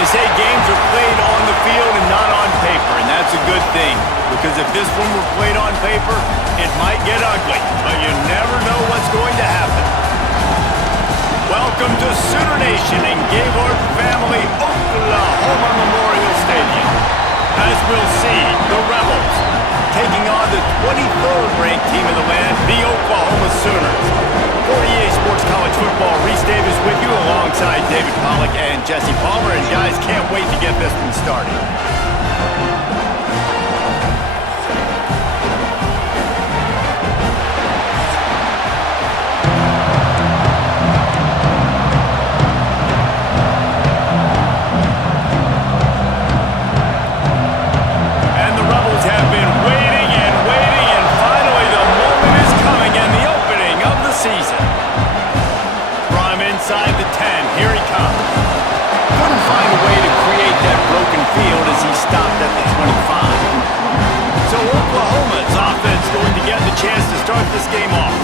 They say games are played on the field and not on paper, and that's a good thing. Because if this one were played on paper, it might get ugly, but you never know what's going to happen. Welcome to Sooner Nation and Gaylord Family Oklahoma Memorial Stadium. As we'll see, the Rebels taking on the 23rd ranked team in the land, the Oklahoma-Sooners. For EA Sports College Football, Reese Davis with you alongside David Pollack and Jesse Palmer. And guys, can't wait to get this one started. Inside the 10, here he comes. Couldn't find a way to create that broken field as he stopped at the 25. So Oklahoma's offense going to get the chance to start this game off.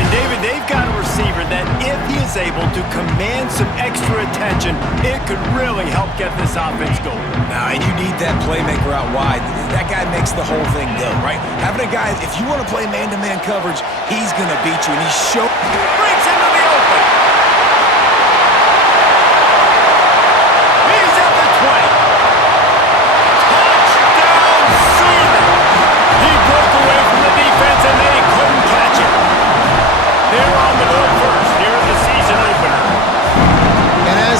And David, they've got a receiver that if he is able to command some extra attention, it could really help get this offense going. Now, and you need that playmaker out wide. That guy makes the whole thing go, right? Having a guy, if you want to play man-to-man coverage, he's going to beat you, and he's brings him to the open.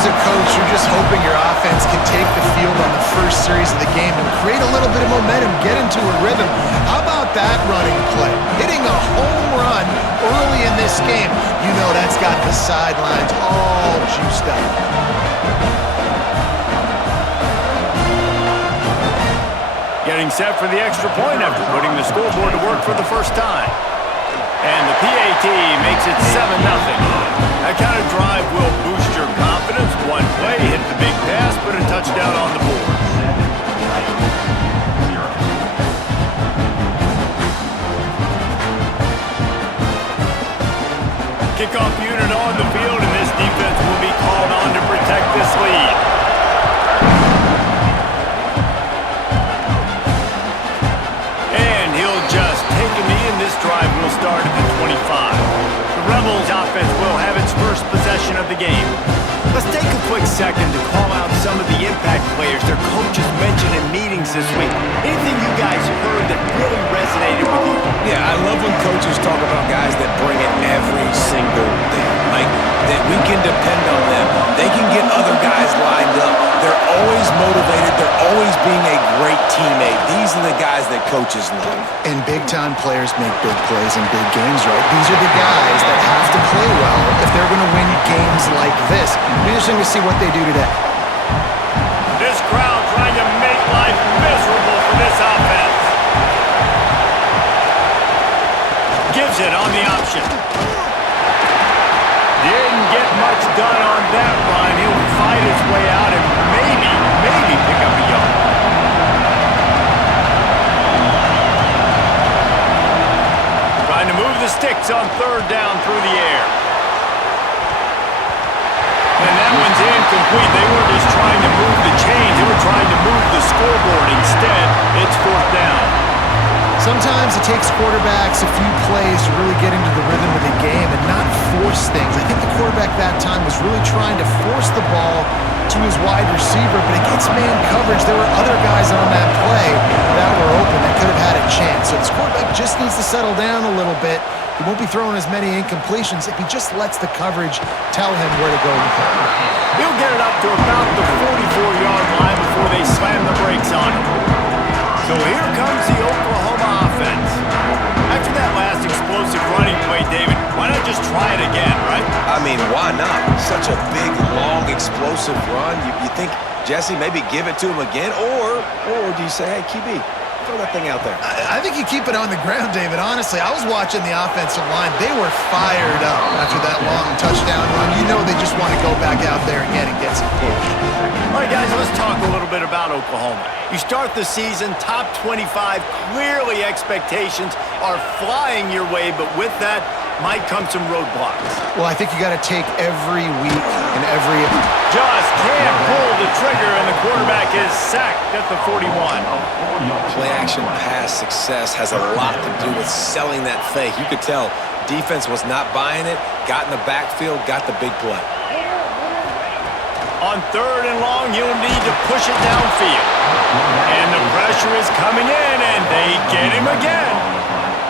Coach, you're just hoping your offense can take the field on the first series of the game and create a little bit of momentum, get into a rhythm. How about that running play? Hitting a home run early in this game. You know that's got the sidelines all juiced up. Getting set for the extra point after putting the scoreboard to work for the first time. And the PAT makes it 7-0. That kind of drive will boost your confidence. One play, hit the big pass, put a touchdown on the board. Kickoff unit on the field, and this defense will be called on to protect this lead. And he'll just take a knee, and this drive will start at the 25. The Rebels offense will have its first possession of the game. Let's take a quick second to call out some of the impact players their coaches mentioned in meetings this week. Anything you guys heard that really resonated with you? Yeah, I love when coaches talk about guys that bring it every single day. Like, that we can depend on them. They can get other guys lined up. They're always motivated. They're always being a great teammate. These are the guys that coaches love. And big-time players make big plays in big games, right? These are the guys that have to play well if they're going to win games like this. It'll be interesting to see what they do today. This crowd trying to make life miserable for this offense. Gives it on the option. Didn't get much done on that run. He'll fight his way out and maybe pick up a yard. Trying to move the sticks on third down through the air. And that one's incomplete. They weren't just trying to move the chains. They were trying to move the scoreboard. Instead, it's fourth down. Sometimes it takes quarterbacks a few plays to really get into the rhythm of the game and not force things. I think the quarterback that time was really trying to force the ball to his wide receiver, but against man coverage, there were other guys on that play that were open that could have had a chance. So this quarterback just needs to settle down a little bit. He won't be throwing as many incompletions if he just lets the coverage tell him where to go. He'll get it up to about the 44-yard line before they slam the brakes on him. So here comes the Oklahoma offense. After that last explosive running play, David, why not just try it again, right? I mean, why not? Such a big, long, explosive run. You think, Jesse, maybe give it to him again? Or do you say, hey, QB, throw that thing out there? I think you keep it on the ground, David. Honestly, I was watching the offensive line. They were fired up after that long touchdown run. You know they just want to go back out there again and get some push. All right, guys, let's talk a little bit about Oklahoma. You start the season top 25. Clearly, expectations are flying your way, but with that, might come some roadblocks. Well, I think you got to take every week and every... Just can't pull the trigger, and the quarterback is sacked at the 41. Play-action pass success has a lot to do with selling that fake. You could tell defense was not buying it, got in the backfield, got the big play. On 3rd and long, you'll need to push it downfield. And the pressure is coming in, and they get him again.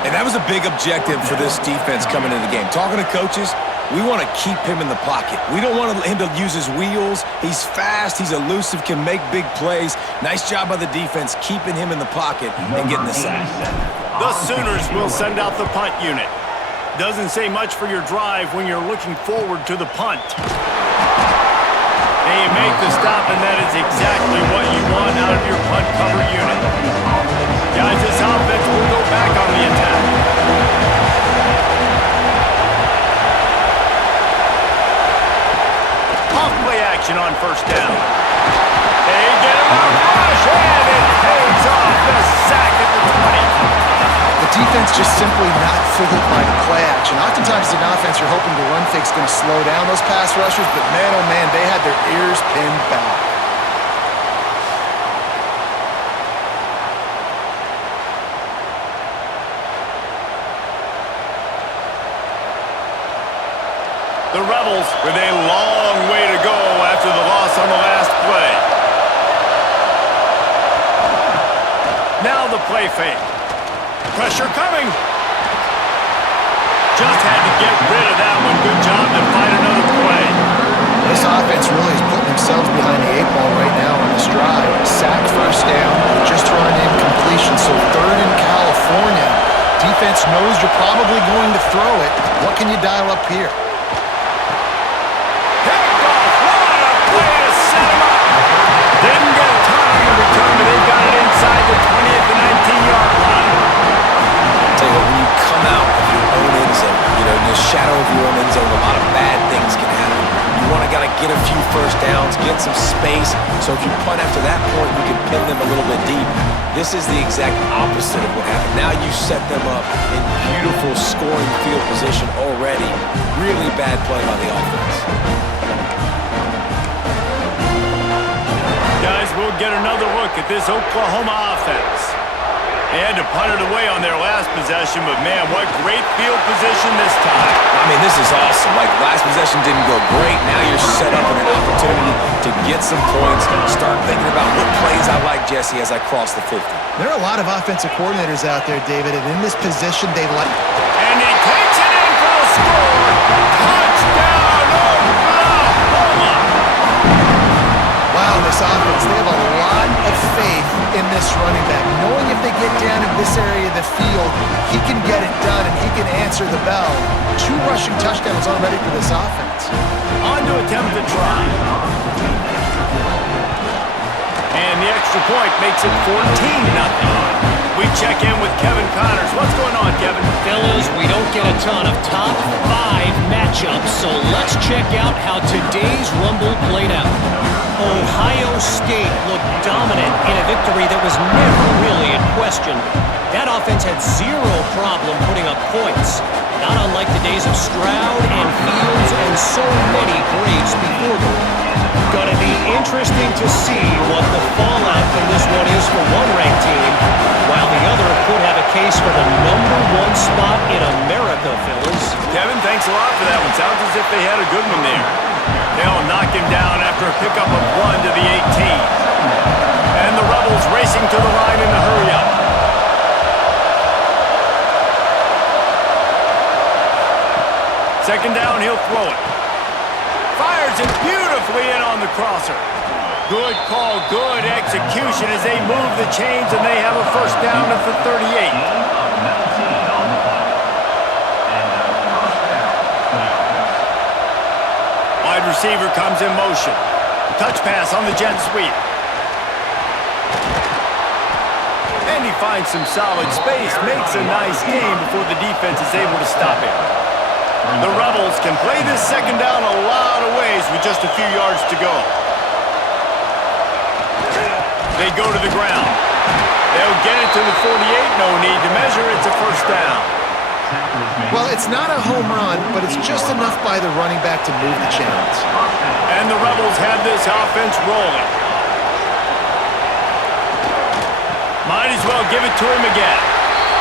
And that was a big objective for this defense coming into the game. Talking to coaches, we want to keep him in the pocket. We don't want him to use his wheels. He's fast, he's elusive, can make big plays. Nice job by the defense keeping him in the pocket and getting the sack. The Sooners will send out the punt unit. Doesn't say much for your drive when you're looking forward to the punt. They make the stop, and that is exactly what you want out of your punt cover unit. Guys, this offense will go back on the attack. Off play action on 1st down. They get him on rush, and it pays off the sack at the 20. The defense just simply not fooled by the play action. Oftentimes, as an offense, you're hoping the run fake's going to slow down those pass rushers, but man, oh man, they had their ears pinned back. The Rebels with a long way to go after the loss on the last play. Now the play fake. Pressure coming. Just had to get rid of that one. Good job to find another play. This offense really is putting themselves behind the 8 ball right now on this drive. Sack 1st down, just throwing in completion. So 3rd in California. Defense knows you're probably going to throw it. What can you dial up here? Picked off. What a play to set him up. Didn't get a ton on the return, but they've got it inside the 20 at the 19-yard line. Tell you what, when you come out of your own end zone, in the shadow of your own end zone, a lot of bad things can happen. You want to get a few 1st downs, get some space, so if you punt after that point, you can pin them a little bit deep. This is the exact opposite of what happened. Now you set them up in beautiful scoring field position already. Really bad play by the offense. Guys, we'll get another look at this Oklahoma offense. They had to punt it away on their last possession, but man, what great field position this time. I mean, this is awesome. Last possession didn't go great. Now you're set up with an opportunity to get some points. Start thinking about what plays I like, Jesse, as I cross the 50. There are a lot of offensive coordinators out there, David, and in this position, they like... And he takes it in for the score. Touchdown, Oklahoma! Wow, this offense, they have a lot of faith in this running back. Knowing if they get down in this area of the field, he can get it done and he can answer the bell. 2 rushing touchdowns already for this offense. On to attempt to try. And the extra point makes it 14-0. We check in with Kevin Connors. What's going on, Kevin? Fellas, we don't get a ton of top 5 matchups, so let's check out how today's Rumble played out. Ohio State looked dominant in a victory that was never really in question. That offense had 0 problem putting up points, not unlike the days of Stroud and Fields and so many greats before them. Gonna be interesting to see what the fallout from this one is for one ranked team, while the other could have a case for the #1 spot in America, fellas. Kevin, thanks a lot for that one. Sounds as if they had a good one there. They'll knock him down after a pickup of 1 to the 18. And the Rebels racing to the line in the hurry-up. Second down, he'll throw it. Fires it beautifully in on the crosser. Good call, good execution as they move the chains, and they have a 1st down at the 38. Wide receiver comes in motion. Touch pass on the jet sweep. And he finds some solid space, makes a nice game before the defense is able to stop him. The Rebels can play this second down a lot of ways with just a few yards to go. They go to the ground. They'll get it to the 48. No need to measure. It's a 1st down. Well, it's not a home run, but it's just enough by the running back to move the chains. And the Rebels have this offense rolling. Might as well give it to him again.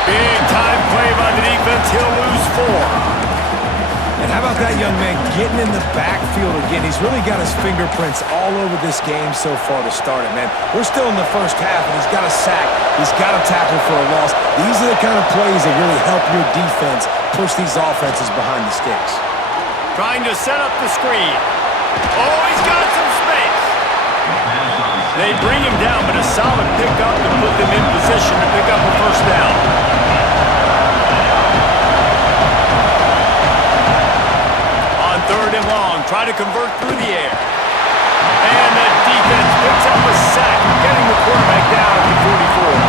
Big time play by the defense. He'll lose 4. And how about that young man getting in the backfield again? He's really got his fingerprints all over this game so far to start it, man. We're still in the first half, and he's got a sack. He's got a tackle for a loss. These are the kind of plays that really help your defense push these offenses behind the sticks. Trying to set up the screen. Oh, he's got some space. They bring him down, but a solid pickup to put them in position to pick up a first down. Third and long, try to convert through the air. And the defense picks up a sack, getting the quarterback down to 44.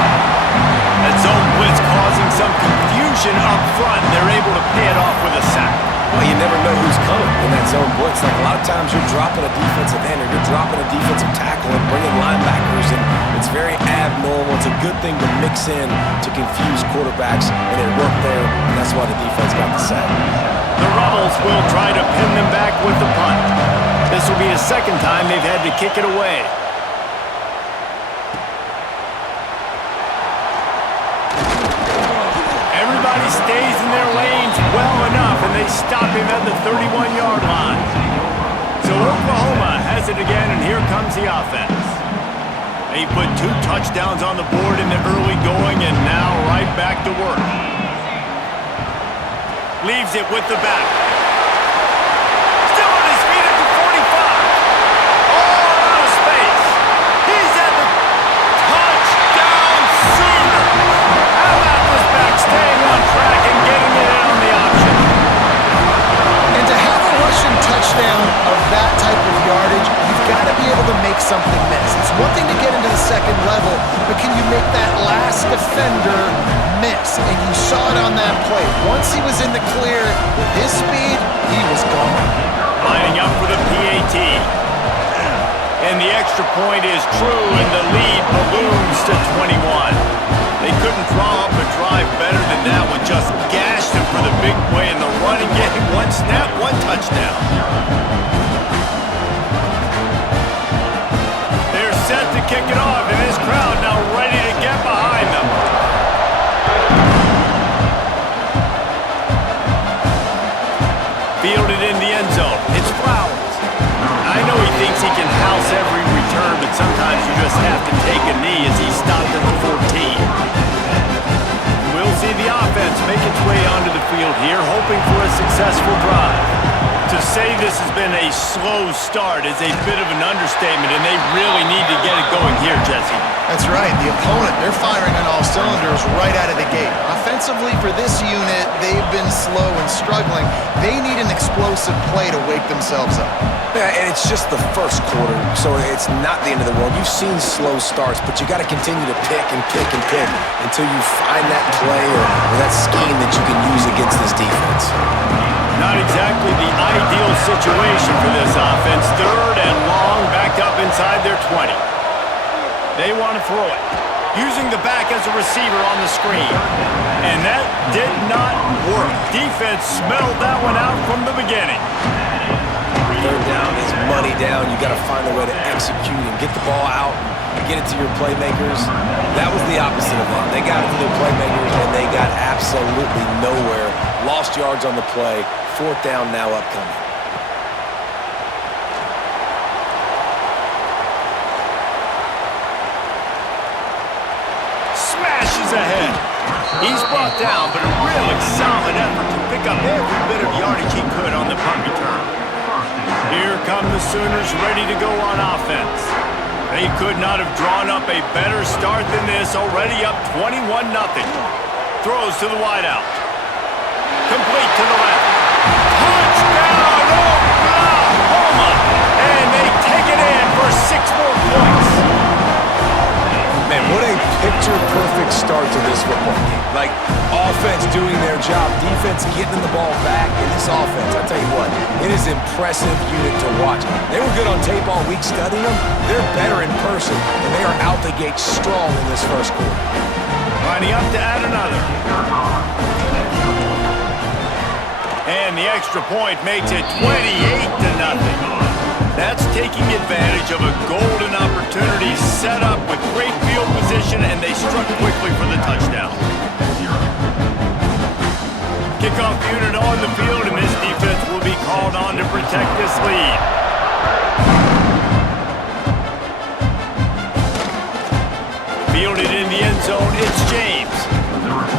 That zone blitz causing some confusion up front. They're able to pay it off with a sack. Well, you never know who's coming in that zone blitz. Like a lot of times you're dropping a defensive end or you're dropping a defensive tackle and bringing linebackers, and it's very abnormal. It's a good thing to mix in to confuse quarterbacks, and it worked there, and that's why the defense got the sack. The Rebels will try to pin them back with the punt. This will be the second time they've had to kick it away. Everybody stays in their lanes well enough, and they stop him at the 31-yard line. So Oklahoma has it again, and here comes the offense. They put 2 touchdowns on the board in the early going, and now right back to work. Leaves it with the back. Still on his feet at the 45. All out of space. He's at the touchdown Sooner. How about this back staying on track and getting it in on the option? And to have a rushing touchdown of that type of yardage, you've got to be able to make something miss. It's one thing to get into the second level, but can you make that last defender miss? And you saw it on that play. Once he was in the clear with his speed, he was gone. Lining up for the PAT. And the extra point is true, and the lead balloons to 21. They couldn't draw up a drive better than that one. Just gashed him for the big play in the running game. 1 snap, 1 touchdown. They're set to kick it off, and this crowd now ready to get behind them. Fielded in the end zone. It's Flowers. I know he thinks he can house every return, but sometimes you just have to take a knee as he stopped at the 14. We'll see the offense make its way onto the field here, hoping for a successful drive. To say this has been a slow start is a bit of an understatement, and they really need to get it going here, Jesse. That's right. The opponent, they're firing on all cylinders right out of the gate. Offensively, for this unit, they've been slow and struggling. They need an explosive play to wake themselves up. Yeah, and it's just the first quarter, so it's not the end of the world. You've seen slow starts, but you got to continue to pick and pick and pick until you find that play or that scheme that you can use against this defense. Not exactly the ideal situation for this offense. Third and long, backed up inside their 20. They want to throw it, using the back as a receiver on the screen. And that did not work. Defense smelled that one out from the beginning. Third down is money down. You got to find a way to execute and get the ball out, get it to your playmakers. That was the opposite of that. They got it to their playmakers, and they got absolutely nowhere. Lost yards on the play. 4th down now upcoming. Smashes ahead. He's brought down, but a really solid effort to pick up every bit of yardage he could on the punt return. Here come the Sooners ready to go on offense. They could not have drawn up a better start than this, already up 21-0. Throws to the wideout. Complete to the left. Touchdown, Oklahoma! And they take it in for 6 more points. Man, what a picture-perfect start to this football game. Like, offense doing their job, defense getting the ball back, and this offense, I tell you what, it is an impressive unit to watch. They were good on tape all week studying them. They're better in person, and they are out the gate strong in this first quarter. Lining up to add another. And the extra point makes it 28-0. That's taking advantage of a golden opportunity set up with great field position, and they struck quickly for the touchdown. Kickoff unit on the field, and this defense will be called on to protect this lead. Fielded in the end zone, it's James.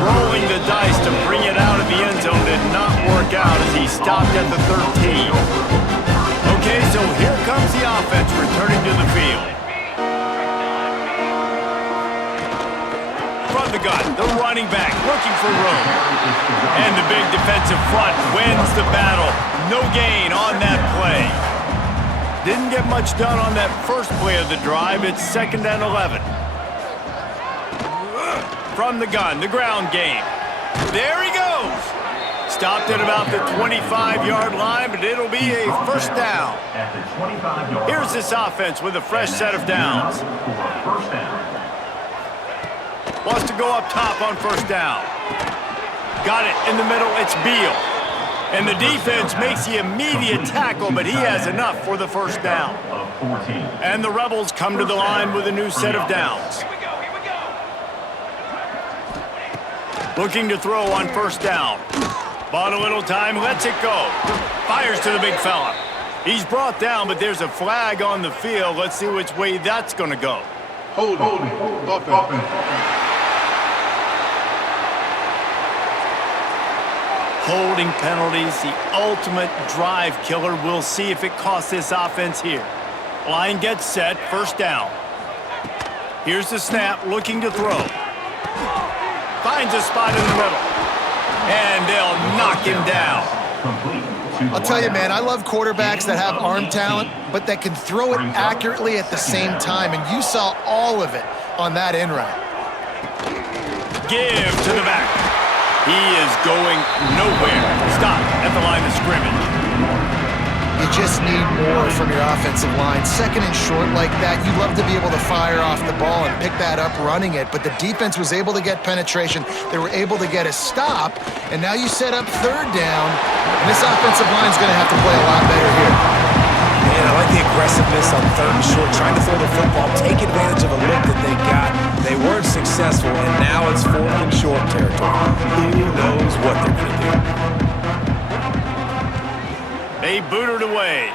Rolling the dice to bring it out of the end zone did not work out as he stopped at the 13. Okay, so here comes the offense returning to the field. From the gun, the running back looking for room. And the big defensive front wins the battle. No gain on that play. Didn't get much done on that first play of the drive. It's 2nd and 11. From the gun, the ground game. There he goes. Stopped at about the 25-yard line, but it'll be a first down. Here's this offense with a fresh set of downs. Wants to go up top on first down. Got it in the middle, it's Beal. And the defense makes the immediate tackle, but he has enough for the first down. And the Rebels come to the line with a new set of downs. Looking to throw on first down. Bought a little time, lets it go. Fires to the big fella. He's brought down, but there's a flag on the field. Let's see which way that's going to go. Holding. Holding penalties, the ultimate drive killer. We'll see if it costs this offense here. Line gets set, first down. Here's the snap, looking to throw. Finds a spot in the middle. And they'll knock him down. I'll tell you, man, I love quarterbacks that have arm talent, but that can throw it accurately at the same time, and you saw all of it on that end route. Give to the back. He is going nowhere. Stop at the line of scrimmage. You just need more from your offensive line. 2nd and short like that, you'd love to be able to fire off the ball and pick that up running it, but the defense was able to get penetration. They were able to get a stop, and now you set up 3rd down, and this offensive line is going to have to play a lot better here. Man, I like the aggressiveness on 3rd and short, trying to throw the football, take advantage of a look that they got. They weren't successful, and now it's 4th and short territory. Who knows what they're going to do? They booted away.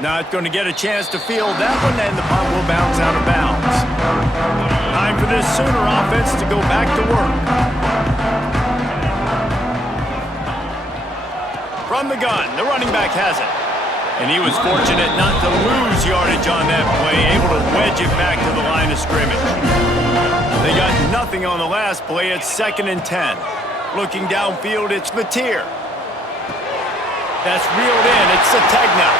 Not going to get a chance to field that one, and the punt will bounce out of bounds. Time for this Sooner offense to go back to work. From the gun, the running back has it. And he was fortunate not to lose yardage on that play, able to wedge it back to the line of scrimmage. They got nothing on the last play. It's 2nd and 10. Looking downfield, it's Mateer. That's reeled in. It's Sategna.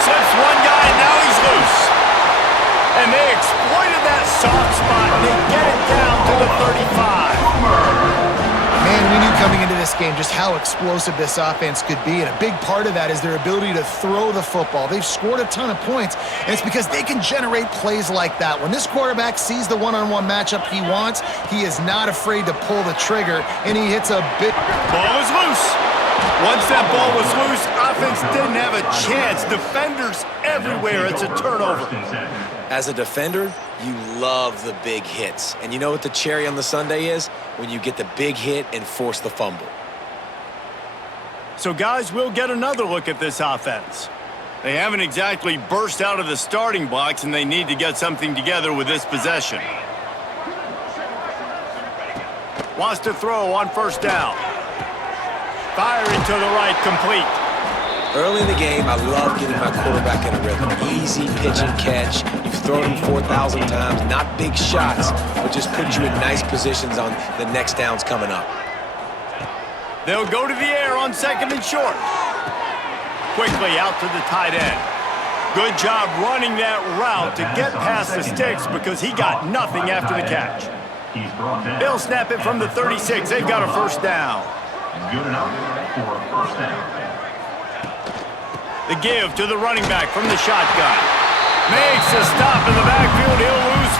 Slips one guy, and now he's loose. And they exploited that soft spot, and they get it down to the 35. Man, we knew coming into this game just how explosive this offense could be, and a big part of that is their ability to throw the football. They've scored a ton of points, and it's because they can generate plays like that. When this quarterback sees the one-on-one matchup he wants, he is not afraid to pull the trigger, and he hits a big... Ball is loose. Once that ball was loose, offense didn't have a chance. Defenders everywhere. It's a turnover. As a defender, you love the big hits. And you know what the cherry on the sundae is? When you get the big hit and force the fumble. So, guys, we'll get another look at this offense. They haven't exactly burst out of the starting blocks, and they need to get something together with this possession. Wants to throw on first down. Firing to the right, complete. Early in the game, I love getting my quarterback in a rhythm. Easy pitch and catch. You've thrown him 4,000 times. Not big shots, but just put you in nice positions on the next downs coming up. They'll go to the air on 2nd and short. Quickly out to the tight end. Good job running that route to get past the sticks because he got nothing after the catch. They'll snap it from the 36. They've got a first down. Good enough for a first down. The give to the running back from the shotgun. Makes a stop in the backfield. He'll lose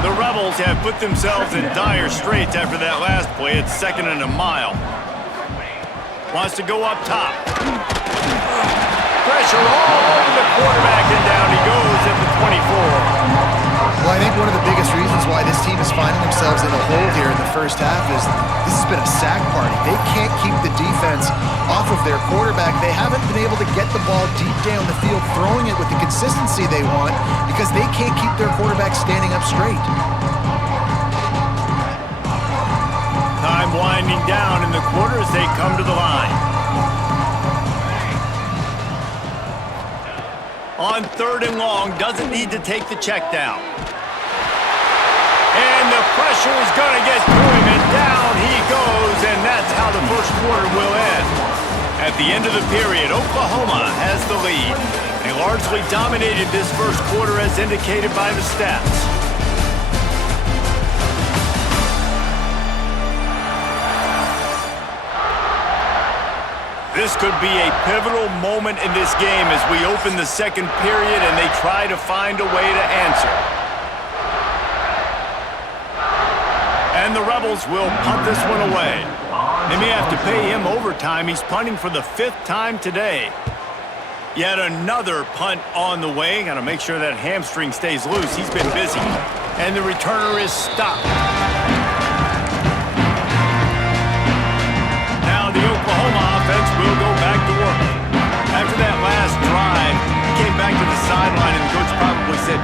4. The Rebels have put themselves in dire straits after that last play. It's 2nd and a mile. Wants to go up top. Pressure all over the quarterback, and down he goes at the 24. Well, I think one of the biggest reasons why this team is finding themselves in a hole here in the first half is this has been a sack party. They can't keep the defense off of their quarterback. They haven't been able to get the ball deep down the field, throwing it with the consistency they want because they can't keep their quarterback standing up straight. Time winding down in the quarter as they come to the line. On 3rd and long, doesn't need to take the check down. And the pressure is going to get to him, and down he goes, and that's how the first quarter will end. At the end of the period, Oklahoma has the lead. They largely dominated this first quarter as indicated by the stats. This could be a pivotal moment in this game as we open the second period and they try to find a way to answer. And the Rebels will punt this one away. They may have to pay him overtime. He's punting for the 5th time today. Yet another punt on the way. Got to make sure that hamstring stays loose. He's been busy. And the returner is stopped. Now the Oklahoma offense will go back to work. After that last drive, he came back to the sideline and the coach probably said,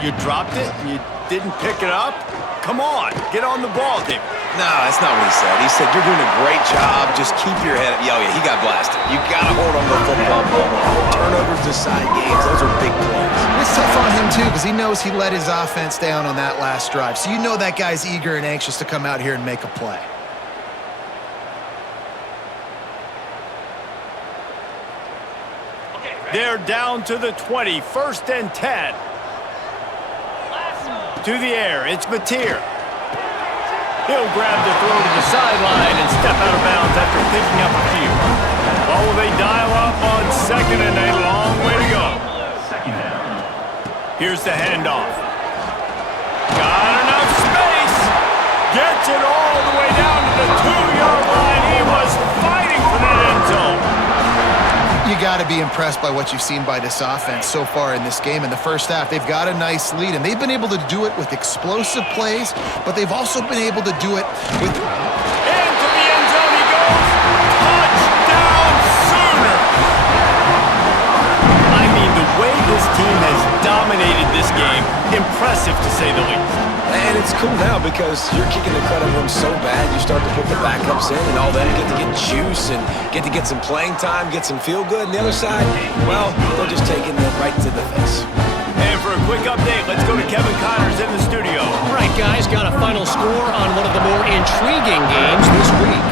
"You dropped it? You didn't pick it up? Come on, get on the ball, David." No, that's not what he said. He said, "You're doing a great job. Just keep your head up." Oh, yeah, he got blasted. You got to hold on to the football. Turnovers decide games. Those are big plays. It's tough on him, too, because he knows he let his offense down on that last drive. So you know that guy's eager and anxious to come out here and make a play. They're down to the 20, 1st and 10. To the air, it's Mateer. He'll grab the throw to the sideline and step out of bounds after picking up a few. Oh, they dial up on 2nd and a long way to go. Here's the handoff. Got enough space. Gets it all the way down to the 2-yard line. He was fighting for that end zone. You got to be impressed by what you've seen by this offense so far in this game. In the first half, they've got a nice lead, and they've been able to do it with explosive plays, but they've also been able to do it with... Into the end zone he goes. Touchdown, Sooners! I mean, the way this team has dominated this game, impressive to say the least. And it's cool now because you're kicking the crud out of them so bad, you start to put the backups in and all them get to get juice and get to get some playing time, get some feel good. And the other side, well, they're just taking them right to the face. And for a quick update, let's go to Kevin Connors in the studio. All right, guys, got a final score on one of the more intriguing games this week.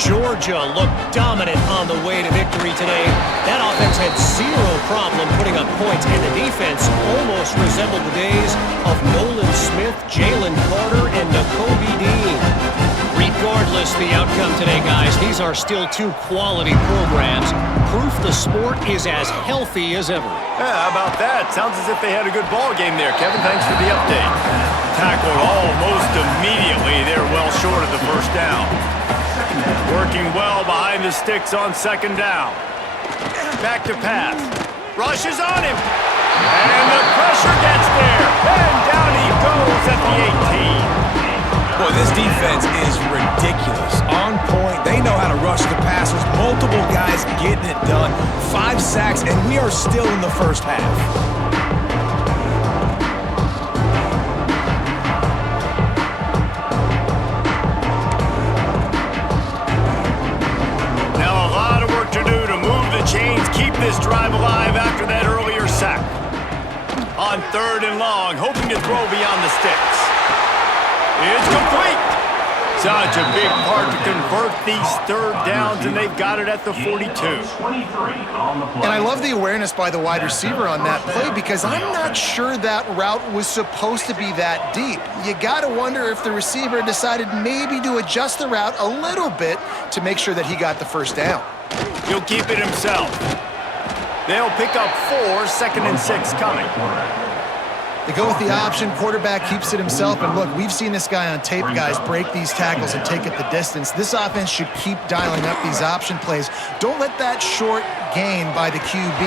Georgia looked dominant on the way to victory today. That offense had zero problem putting up points, and the defense almost resembled the days of Nolan Smith, Jalen Carter, and Nakobe Dean. Regardless the outcome today, guys, these are still 2 quality programs. Proof the sport is as healthy as ever. Yeah, how about that? Sounds as if they had a good ball game there. Kevin, thanks for the update. Tackled almost immediately. They're well short of the first down. Working well behind the sticks on 2nd down. Back to pass. Rushes on him. And the pressure gets there. And down he goes at the 18. Boy, this defense is ridiculous. On point. They know how to rush the passers. Multiple guys getting it done. 5 sacks, and we are still in the first half. Chains keep this drive alive after that earlier sack. On 3rd and long, hoping to throw beyond the sticks. It's complete. Such a big part to convert these 3rd downs, and they've got it at the 42. And I love the awareness by the wide receiver on that play because I'm not sure that route was supposed to be that deep. You got to wonder if the receiver decided maybe to adjust the route a little bit to make sure that he got the first down. He'll keep it himself. They'll pick up 4, 2nd and 6 coming. They go with the option. Quarterback keeps it himself. And look, we've seen this guy on tape, guys, break these tackles and take it the distance. This offense should keep dialing up these option plays. Don't let that short gain by the QB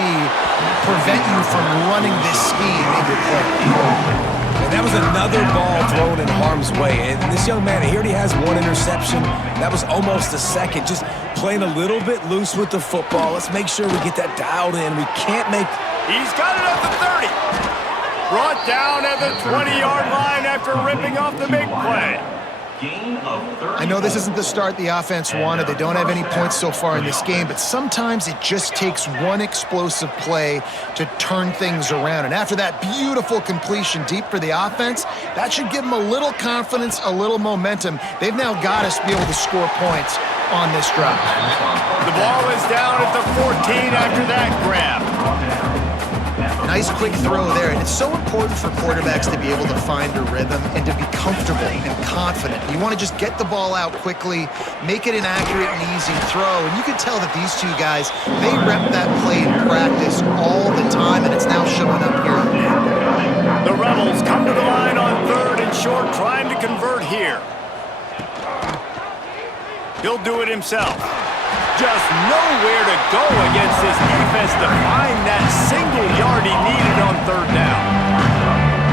prevent you from running this scheme in your play. And that was another ball thrown in harm's way. And this young man, he already has one interception. That was almost a second. Just playing a little bit loose with the football. Let's make sure we get that dialed in. We can't make... He's got it at the 30. Brought down at the 20-yard line after ripping off the big play. I know this isn't the start the offense wanted. They don't have any points so far in this game, but sometimes it just takes one explosive play to turn things around. And after that beautiful completion deep for the offense, that should give them a little confidence, a little momentum. They've now got us to be able to score points on this drive. The ball is down at the 14 after that grab. Nice quick throw there, and it's so important for quarterbacks to be able to find a rhythm and to be comfortable and confident. You want to just get the ball out quickly, make it an accurate and easy throw, and you can tell that these two guys, they rep that play in practice all the time, and it's now showing up here. The Rebels come to the line on 3rd and short, trying to convert here. He'll do it himself. Just nowhere to go against this defense to find that single yard he needed on 3rd down.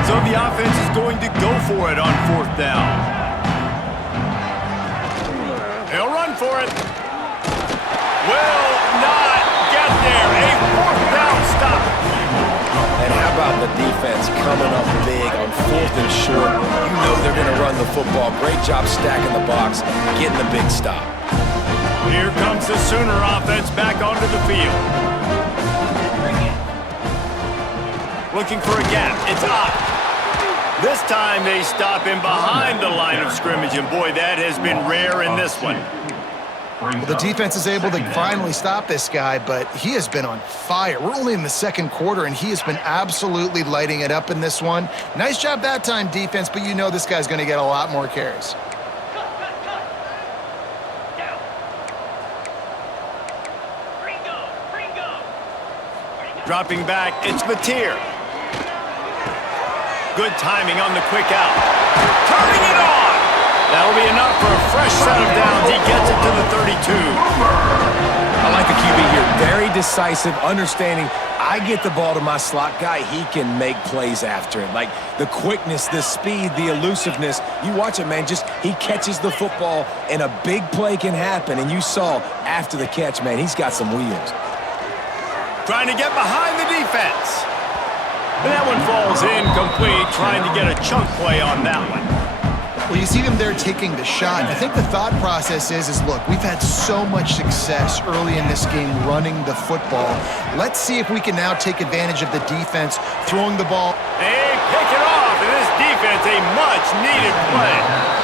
So the offense is going to go for it on 4th down. He'll run for it. Will not get there. A 4th down stop. And how about the defense coming up big on 4th and short? You know they're going to run the football. Great job stacking the box, getting the big stop. Here comes the Sooner offense back onto the field. Looking for a gap. It's up. This time they stop him behind the line of scrimmage, and boy, that has been rare in this one. Well, the defense is able to finally stop this guy, but he has been on fire. We're only in the 2nd quarter, and he has been absolutely lighting it up in this one. Nice job that time, defense, but you know this guy's going to get a lot more carries. Dropping back, it's Mateer. Good timing on the quick out. Turning it on! That'll be enough for a fresh set of downs. He gets it to the 32. I like the QB here. Very decisive, understanding I get the ball to my slot guy, he can make plays after it. Like the quickness, the speed, the elusiveness. You watch it, man, just he catches the football and a big play can happen. And you saw after the catch, man, he's got some wheels. Trying to get behind the defense. And that one falls incomplete, trying to get a chunk play on that one. Well, you see them there taking the shot. I think the thought process is look, we've had so much success early in this game running the football. Let's see if we can now take advantage of the defense throwing the ball. They pick it off, and this defense, a much-needed play.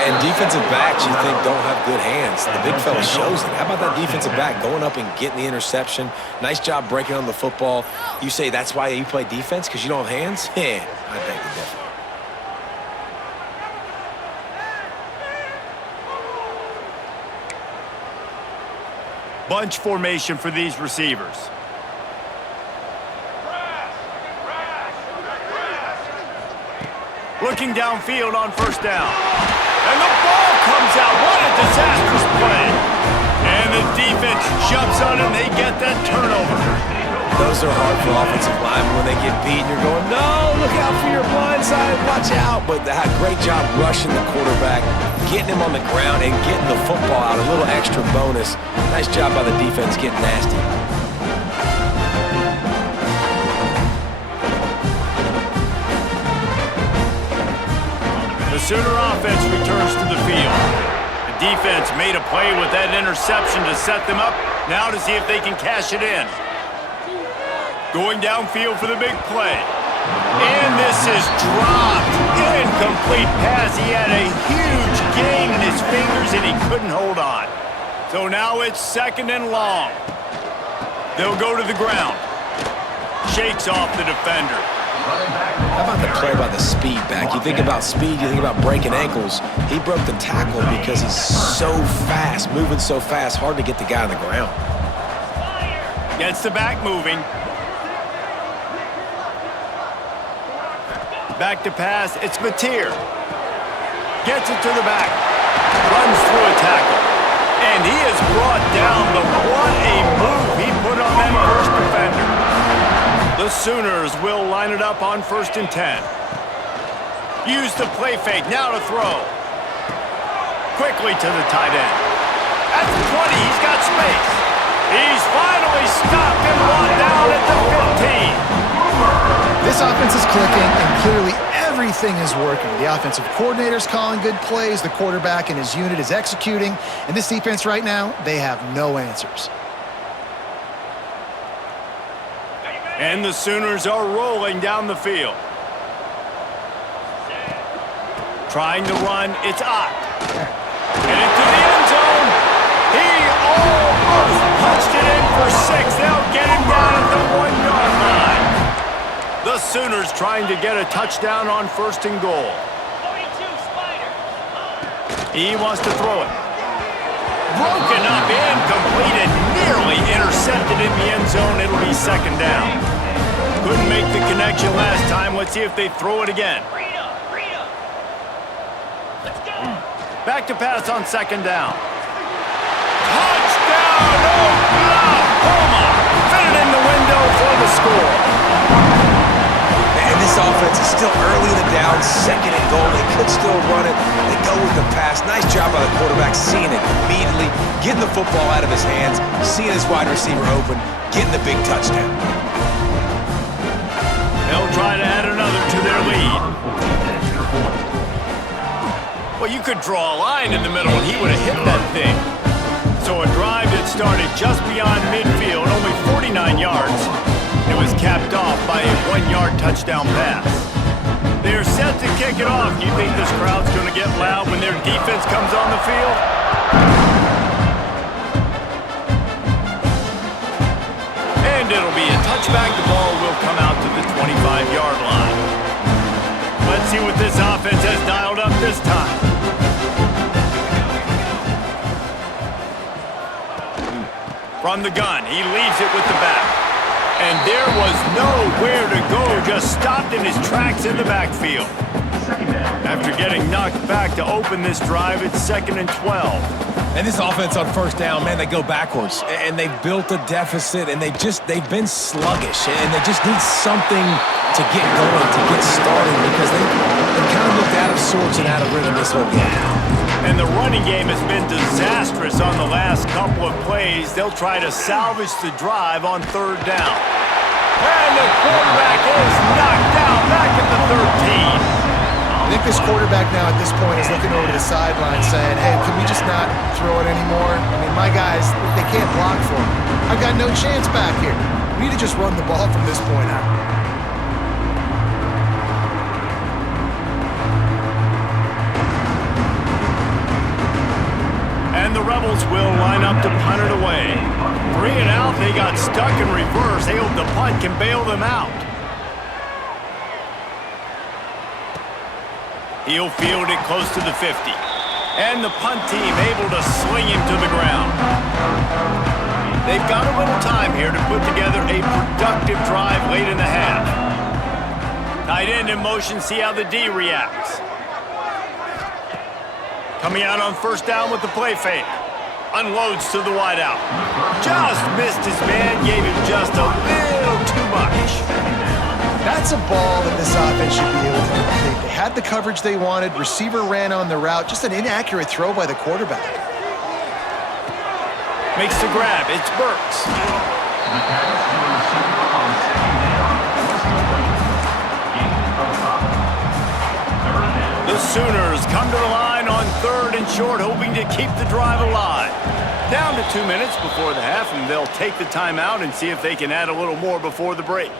And defensive backs, you think, don't have good hands. The big fella shows it. How about that defensive back going up and getting the interception? Nice job breaking on the football. You say that's why you play defense, because you don't have hands? Yeah, I beg to differ. Bunch formation for these receivers. Looking downfield on 1st down. And the ball comes out. What a disastrous play. And the defense jumps on him. They get that turnover. Those are hard for offensive linemen when they get beat. You're going, no, look out for your blind side. Watch out. But they had a great job rushing the quarterback, getting him on the ground, and getting the football out. A little extra bonus. Nice job by the defense getting nasty. The Sooner offense returns to the field. The defense made a play with that interception to set them up. Now to see if they can cash it in. Going downfield for the big play. And this is dropped. Incomplete pass. He had a huge gain in his fingers and he couldn't hold on. So now it's 2nd and long. They'll go to the ground. Shakes off the defender. How about the play by the speed back? You think about speed, you think about breaking ankles. He broke the tackle because he's so fast, moving so fast, hard to get the guy on the ground. Gets the back moving. Back to pass, it's Mateer. Gets it to the back. Runs through a tackle. And he is brought down, but what a move he put on that first defender. The Sooners will line it up on 1st and 10. Use the play fake, now to throw. Quickly to the tight end. At the 20, he's got space. He's finally stopped and brought down at the 15. This offense is clicking, and clearly everything is working. The offensive coordinator's calling good plays, the quarterback and his unit is executing, and this defense right now, they have no answers. And the Sooners are rolling down the field. Trying to run, it's Ott. And into the end zone. He almost punched it in for 6. They'll get him down at the 1-yard line. The Sooners trying to get a touchdown on 1st and goal. He wants to throw it. Broken up, incomplete, nearly intercepted in the end zone. It'll be 2nd down. Couldn't make the connection last time. Let's see if they throw it again. Back to pass on 2nd down. Touchdown, Oklahoma! Fit it in the window for the score. And this offense is still early in the down, 2nd and goal. They could still run it. They go with the pass. Nice job by the quarterback, seeing it immediately, getting the football out of his hands, seeing his wide receiver open, getting the big touchdown. They'll try to add another to their lead. Well, you could draw a line in the middle and he would have hit that thing. So a drive that started just beyond midfield, only 49 yards. It was capped off by a 1-yard touchdown pass. They're set to kick it off. Do you think this crowd's going to get loud when their defense comes on the field? And it'll be a touchback. The ball will come out to the 25-yard line. Let's see what this offense has dialed up this time. From the gun, he leaves it with the back. And there was nowhere to go, just stopped in his tracks in the backfield. After getting knocked back to open this drive, it's 2nd and 12. And this offense on 1st down, man, they go backwards. And they've built a deficit, and they've been sluggish. And they just need something to get going, to get started, because they kind of looked out of sorts and out of rhythm this whole game. And the running game has been disastrous on the last couple of plays. They'll try to salvage the drive on 3rd down. And the quarterback is knocked down back at the 13. I think this quarterback now at this point is looking over to the sideline saying, hey, can we just not throw it anymore? I mean, my guys, they can't block for me. I've got no chance back here. We need to just run the ball from this point out. And the Rebels will line up to punt it away. 3 and out, they got stuck in reverse. They hope the punt can bail them out. He'll field it close to the 50. And the punt team able to sling him to the ground. They've got a little time here to put together a productive drive late in the half. Tight end in motion, see how the D reacts. Coming out on 1st down with the play fake. Unloads to the wideout. Just missed his man, gave him just a little too much. That's a ball that this offense should be able to complete. They had the coverage they wanted. Receiver ran on the route. Just an inaccurate throw by the quarterback. Makes the grab. It's Burks. The Sooners come to the line on 3rd and short, hoping to keep the drive alive. Down to 2 minutes before the half, and they'll take the timeout and see if they can add a little more before the break.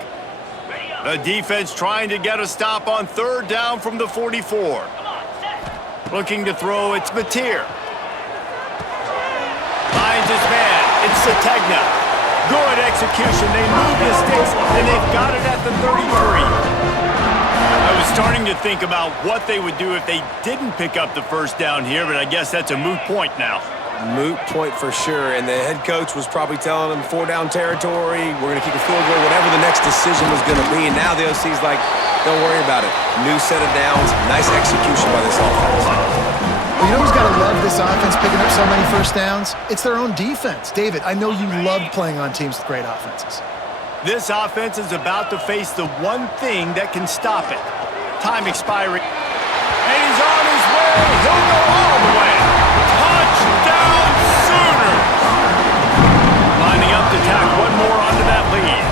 The defense trying to get a stop on 3rd down from the 44. Looking to throw, it's Mateer. Finds his man, it's Sategna. Good execution, they move the sticks, and they've got it at the 33. I was starting to think about what they would do if they didn't pick up the 1st down here, but I guess that's a moot point now. moot point for sure, and the head coach was probably telling them 4-down territory, we're going to kick a field goal, whatever the next decision was going to be, and now the OC's like, don't worry about it. New set of downs, nice execution by this offense. Well, you know who's got to love this offense picking up so many first downs? It's their own defense. David, I know you loved playing on teams with great offenses. This offense is about to face the one thing that can stop it. Time expiring. And he's on his way. He'll go all the way. Touchdown, Sooners! Lining up to tack one more onto that lead.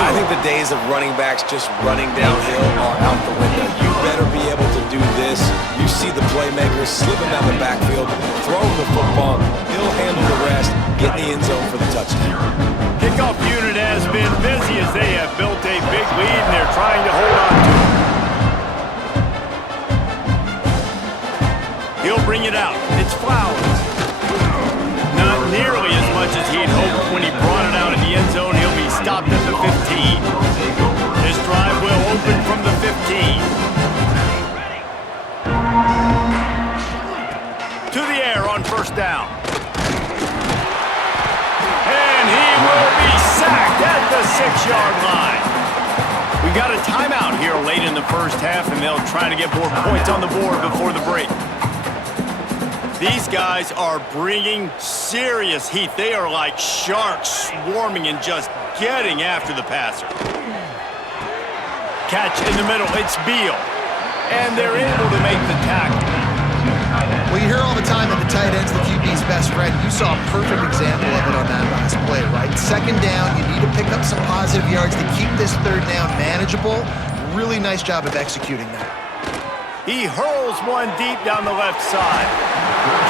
I think the days of running backs just running downhill are out the window. You better be able to do this. You see the playmakers slipping down the backfield, throw him the football, he'll handle the rest, get in the end zone for the touchdown. Kickoff unit has been busy as they have built a big lead and they're trying to hold on to it. He'll bring it out. It's Flowers. Not nearly as much as he'd hoped when he brought it out in the end zone. He'll be stopped at the 15. This drive will open from the 15. To the air on first down. And he will be sacked at the 6-yard line. We got a timeout here late in the first half, and they'll try to get more points on the board before the break. These guys are bringing serious heat. They are like sharks swarming and just getting after the passer. Catch in the middle. It's Beal. And they're able to make the tackle. Well, you hear all the time that the tight end's the QB's best friend. You saw a perfect example of it on that last play, right? Second down, you need to pick up some positive yards to keep this third down manageable. Really nice job of executing that. He hurls one deep down the left side.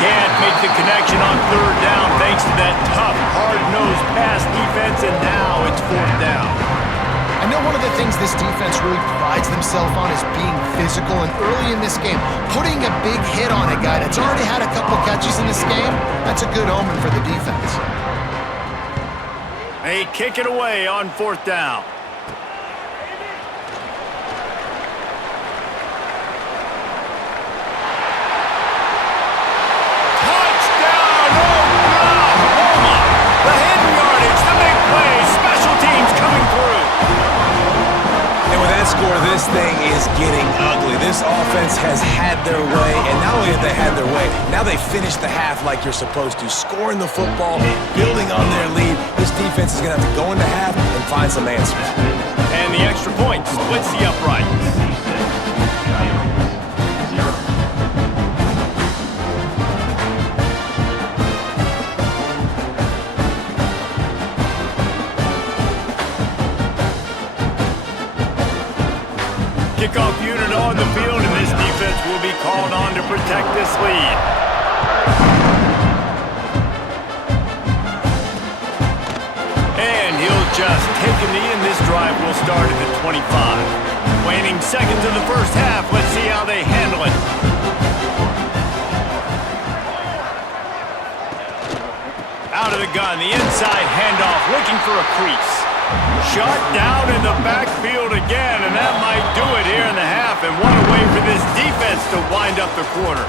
Can't make the connection on third down thanks to that tough, hard-nosed pass defense, and now it's fourth down. I know one of the things this defense really prides themselves on is being physical, and early in this game, putting a big hit on a guy that's already had a couple catches in this game, that's a good omen for the defense. They kick it away on fourth down. This thing is getting ugly. This offense has had their way, and not only have they had their way, now they finish the half like you're supposed to, scoring the football, building on their lead. This defense is going to have to go into half and find some answers. And the extra point splits the uprights. Kickoff unit on the field, and this defense will be called on to protect this lead. And he'll just take a knee, and this drive will start at the 25. Waning seconds of the first half. Let's see how they handle it. Out of the gun, the inside handoff, looking for a crease. Shot down in the backfield again, and that might do it here in the half. And what a way for this defense to wind up the quarter.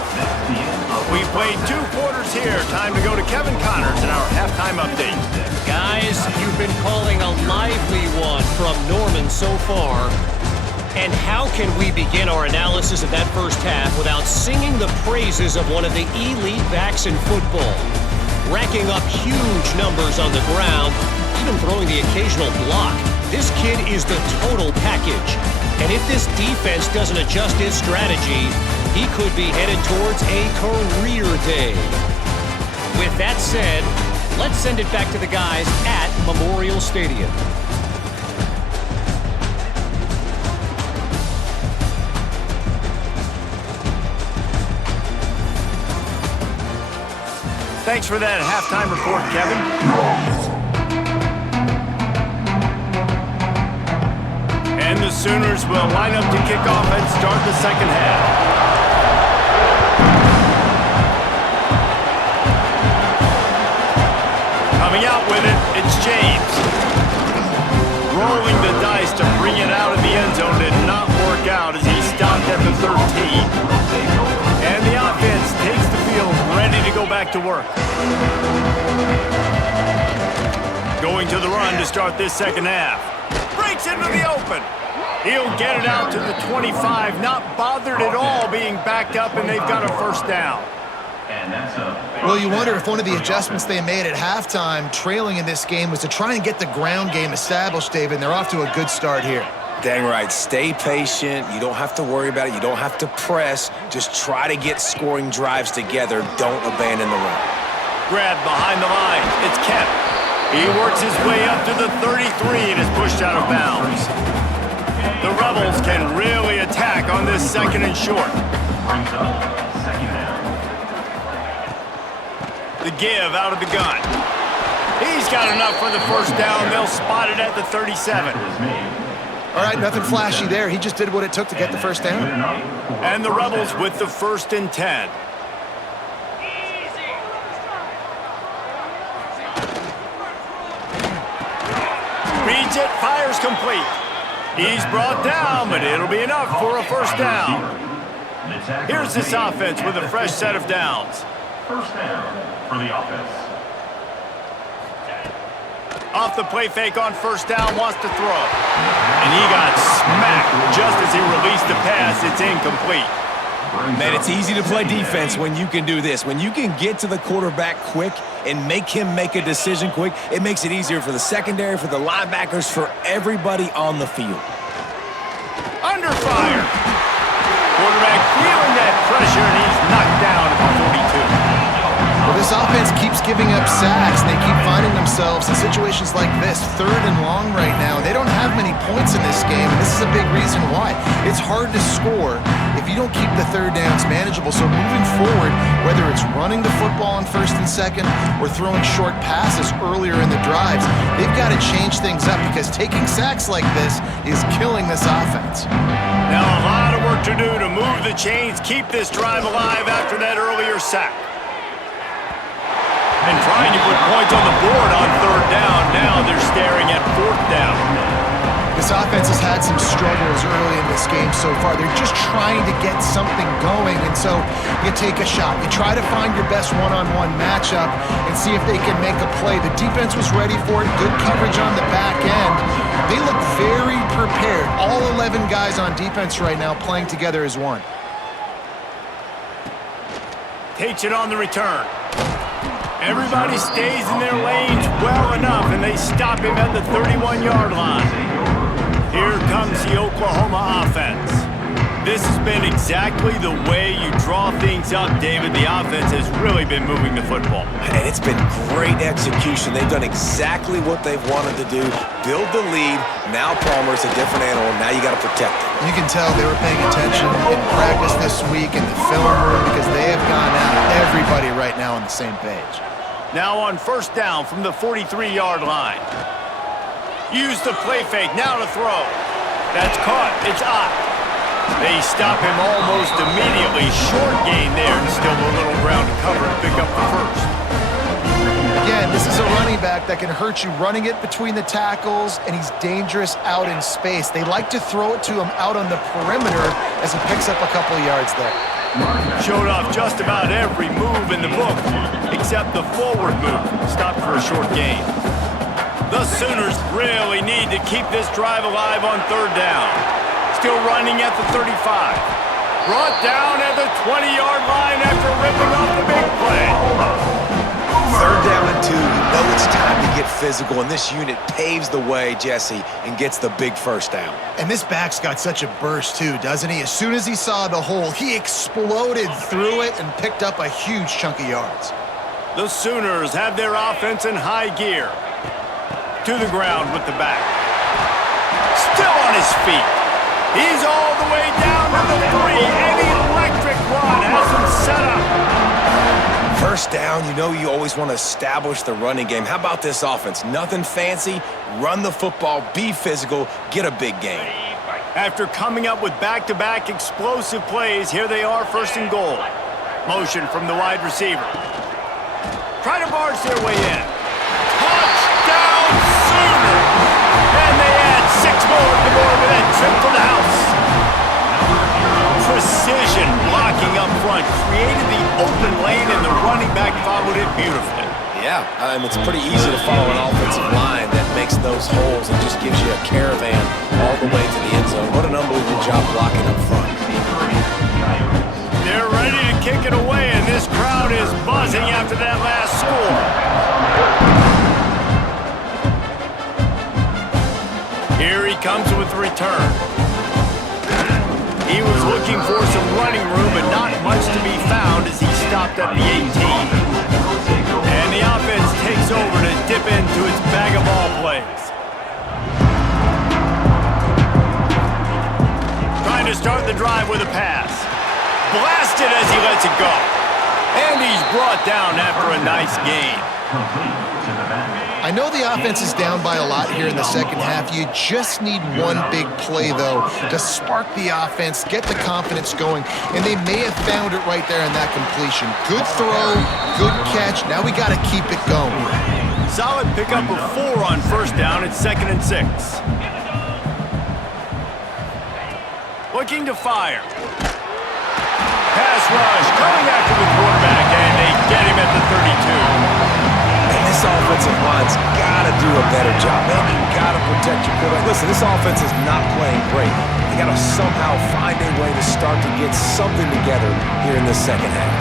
We played 2 quarters here. Time to go to Kevin Connors in our halftime update. Guys, you've been calling a lively one from Norman so far. And how can we begin our analysis of that first half without singing the praises of one of the elite backs in football? Racking up huge numbers on the ground, even throwing the occasional block. This kid is the total package. And if this defense doesn't adjust its strategy, he could be headed towards a career day. With that said, let's send it back to the guys at Memorial Stadium. Thanks for that halftime report, Kevin. And the Sooners will line up to kick off and start the second half. Coming out with it, it's James. Rolling the dice to bring it out of the end zone did not work out as he stopped at the 13. And the offense takes the field ready to to go back to work. Going to the run to start this second half. Breaks into the open. He'll get it out to the 25, not bothered at all being backed up, and they've got a first down. Well, you wonder if one of the adjustments they made at halftime, trailing in this game, was to try and get the ground game established, David, and they're off to a good start here. Dang right. Stay patient. You don't have to worry about it. You don't have to press. Just try to get scoring drives together. Don't abandon the run. Grabbed behind the line. It's Kemp. He works his way up to the 33 and is pushed out of bounds. The Rebels can really attack on this second and short. The give out of the gun. He's got enough for the first down. They'll spot it at the 37. All right, nothing flashy there. He just did what it took to get the first down. And the Rebels with the 1st and 10. Reads it, fires complete. He's brought down, but it'll be enough for a first down. Here's this offense with a fresh set of downs. First down for the offense. Off the play fake on first down, wants to throw. And he got smacked just as he released the pass. It's incomplete. Man, it's easy to play defense when you can do this. When you can get to the quarterback quick and make him make a decision quick, it makes it easier for the secondary, for the linebackers, for everybody on the field. Under fire. Quarterback feeling that pressure, and he's knocked down at the 42. Well, this offense keeps giving up sacks, and they keep finding themselves in situations like this, 3rd and long right now. They don't have many points in this game, and this is a big reason why. It's hard to score if you don't keep the third downs manageable. So moving forward, whether it's running the football on 1st and 2nd or throwing short passes earlier in the drives, they've got to change things up because taking sacks like this is killing this offense. Now a lot of work to do to move the chains, keep this drive alive after that earlier sack. And trying to put points on the board on 3rd down. Now they're staring at 4th down. This offense has had some struggles early in this game so far. They're just trying to get something going, and so you take a shot. You try to find your best one-on-one matchup and see if they can make a play. The defense was ready for it. Good coverage on the back end. They look very prepared. All 11 guys on defense right now playing together as one. Takes it on the return. Everybody stays in their lanes well enough, and they stop him at the 31-yard line. Here comes the Oklahoma offense. This has been exactly the way you draw things up, David. The offense has really been moving the football. And it's been great execution. They've done exactly what they've wanted to do. Build the lead. Now Palmer's a different animal. Now you got to protect him. You can tell they were paying attention in practice this week in the film room because they have gone out. Everybody right now on the same page. Now on first down from the 43-yard line. Use the play fake, now to throw. That's caught, it's Ott. They stop him almost immediately. Short gain there, and still a little ground to cover to pick up the first. Again, this is a running back that can hurt you running it between the tackles, and he's dangerous out in space. They like to throw it to him out on the perimeter as he picks up a couple of yards there. Showed off just about every move in the book, except the forward move. Stopped for a short gain. The Sooners really need to keep this drive alive on 3rd down. Still running at the 35. Brought down at the 20-yard line after ripping off the big play. 3rd down and 2. You know it's time to get physical, and this unit paves the way, Jesse, and gets the big first down. And this back's got such a burst too, doesn't he? As soon as he saw the hole, he exploded through it and picked up a huge chunk of yards. The Sooners have their offense in high gear. To the ground with the back. Still on his feet. He's all the way down to the 3. An electric run has him set up. First down, you know you always want to establish the running game. How about this offense? Nothing fancy. Run the football, be physical, get a big gain. After coming up with back-to-back explosive plays, here they are, 1st and goal. Motion from the wide receiver. Try to barge their way in. Touchdown Sooners! And they add 6 more to the board with that trip to the house. Precision blocking blocking up front created the open lane, and the running back followed it beautifully. Yeah, it's pretty easy to follow an offensive line that makes those holes and just gives you a caravan all the way to the end zone. What an unbelievable job blocking up front. They're ready to kick it away, and this crowd is buzzing after that last score. Here he comes with the return. He was looking for some running room, but not much to be found as he stopped at the 18. And the offense takes over to dip into its bag of ball plays. Trying to start the drive with a pass. Blasted as he lets it go. And he's brought down after a nice gain. I know the offense is down by a lot here in the second half. You just need one big play, though, to spark the offense, get the confidence going, and they may have found it right there in that completion. Good throw, good catch. Now we got to keep it going. Solid pickup of 4 on first down. It's 2nd and 6. Looking to fire. Pass rush, coming after the quarterback, and they get him at the 32. And this offensive line's got to do a better job, man. You got to protect your quarterback. Listen, this offense is not playing great. They got to somehow find a way to start to get something together here in the second half.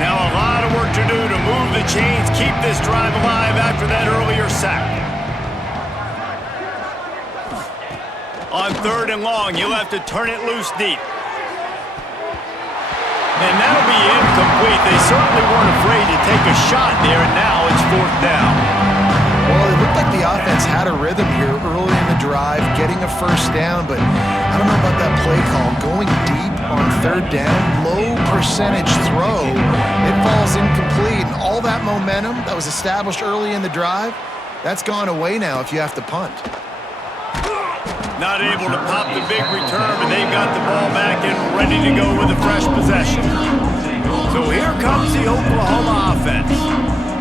Now a lot of work to do to move the chains, keep this drive alive after that earlier sack. On 3rd and long, you'll have to turn it loose deep. And that'll be incomplete. They certainly weren't afraid to take a shot there, and now it's 4th down. Well, it looked like the offense had a rhythm here early in the drive, getting a first down, but I don't know about that play call. Going deep on 3rd down, low percentage throw, it falls incomplete, and all that momentum that was established early in the drive, that's gone away now if you have to punt. Not able to pop the big return, but they've got the ball back and ready to go with a fresh possession. So here comes the Oklahoma offense.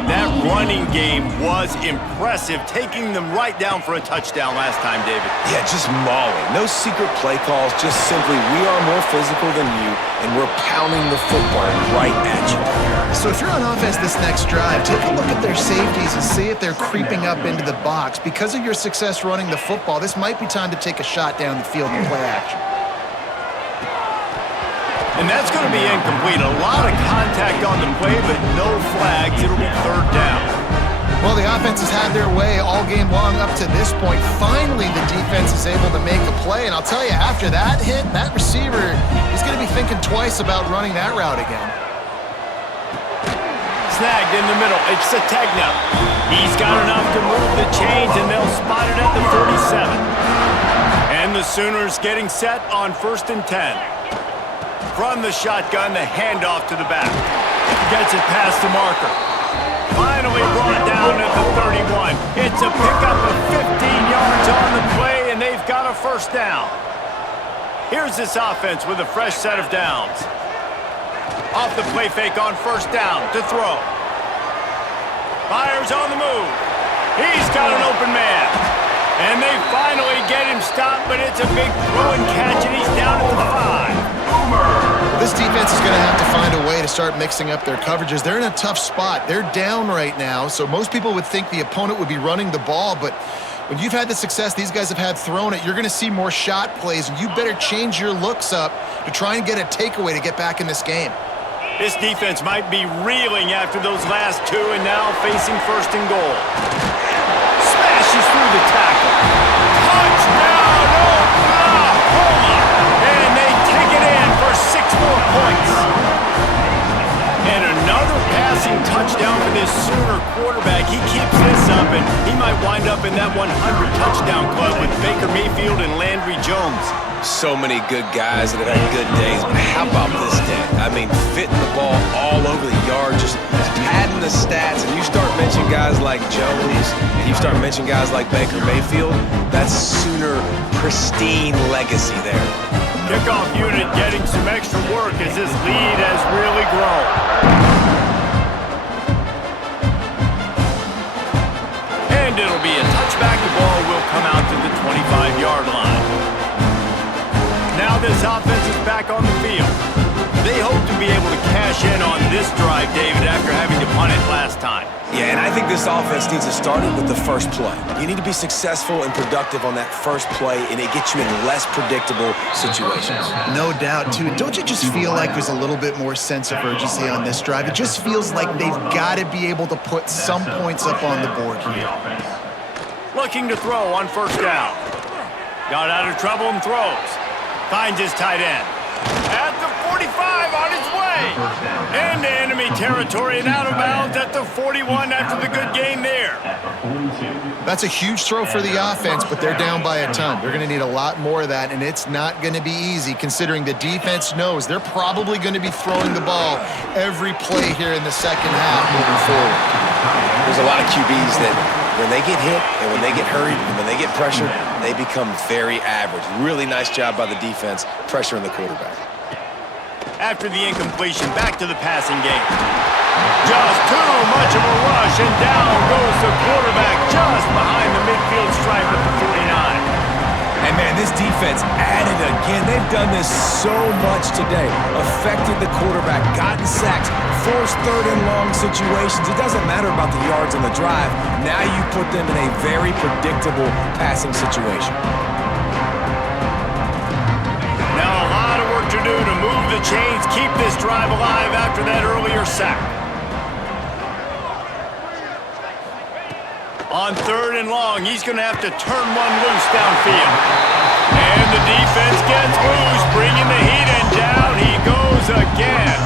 That running game was impressive, taking them right down for a touchdown last time, David. Yeah, just mauling. No secret play calls, just simply we are more physical than you, and we're pounding the football right at you. So if you're on offense this next drive, take a look at their safeties and see if they're creeping up into the box. Because of your success running the football, this might be time to take a shot down the field and play action. And that's going to be incomplete. A lot of contact on the play, but no flags. It'll be 3rd down. Well, the offense has had their way all game long up to this point. Finally, the defense is able to make a play. And I'll tell you, after that hit, that receiver, he's going to be thinking twice about running that route again. Snagged in the middle. It's Sategna. He's got enough to move the chains, and they'll spot it at the 47. And the Sooners getting set on 1st and 10. From the shotgun, the handoff to the back. Gets it past the marker. Finally brought down at the 31. It's a pickup of 15 yards on the play, and they've got a first down. Here's this offense with a fresh set of downs. Off the play fake on 1st down to throw. Fires on the move. He's got an open man. And they finally get him stopped, but it's a big throw and catch, and he's down at the 5. This defense is going to have to find a way to start mixing up their coverages. They're in a tough spot. They're down right now, so most people would think the opponent would be running the ball, but when you've had the success these guys have had throwing it, you're going to see more shot plays, and you better change your looks up to try and get a takeaway to get back in this game. This defense might be reeling after those last 2 and now facing 1st and goal. Smashes through the tackle. Touchdown, Oklahoma! And they take it in for 6 more points. And another passing touchdown for this Sooner quarterback. He keeps this up, and he might wind up in that 100 touchdown club with Baker Mayfield and Landry Jones. So many good guys that have had good days, but how about this day? I mean, fitting the ball all over the yard, just padding the stats, and you start mentioning guys like Jones, and you start mentioning guys like Baker Mayfield, that's Sooner pristine legacy there. Kickoff unit getting some extra work as this lead has really grown. And it'll be a touchback. The ball will come out to to the 25-yard line. Now this offense is back on the field. They hope to be able to cash in on this drive, David, after having to punt it last time. Yeah, and I think this offense needs to start it with the first play. You need to be successful and productive on that first play, and it gets you in less predictable situations. No doubt, too. Don't you just feel like there's a little bit more sense of urgency on this drive? It just feels like they've got to be able to put some points up on the board here. Looking to throw on first down. Got out of trouble and throws. Finds his tight end. At the 45 on his way. Into enemy territory and out of bounds at the 41 after the good gain there. That's a huge throw for the offense, but they're down by a ton. They're going to need a lot more of that, and it's not going to be easy considering the defense knows they're probably going to be throwing the ball every play here in the second half moving forward. There's a lot of QBs that when they get hit and when they get hurried and when they get pressured, they become very average. Really nice job by the defense pressuring the quarterback. After the incompletion, back to the passing game. Just too much of a rush, and down goes the quarterback just behind the midfield stripe at the 49. And man, this defense added again. They've done this so much today. Affected the quarterback, gotten sacks, forced third and long situations. It doesn't matter about the yards on the drive. Now you put them in a very predictable passing situation. Now a lot of work to do to move the chains, keep this drive alive after that earlier sack. On third and long, he's going to have to turn one loose downfield. And the defense gets loose, bringing the heat, and down he goes again.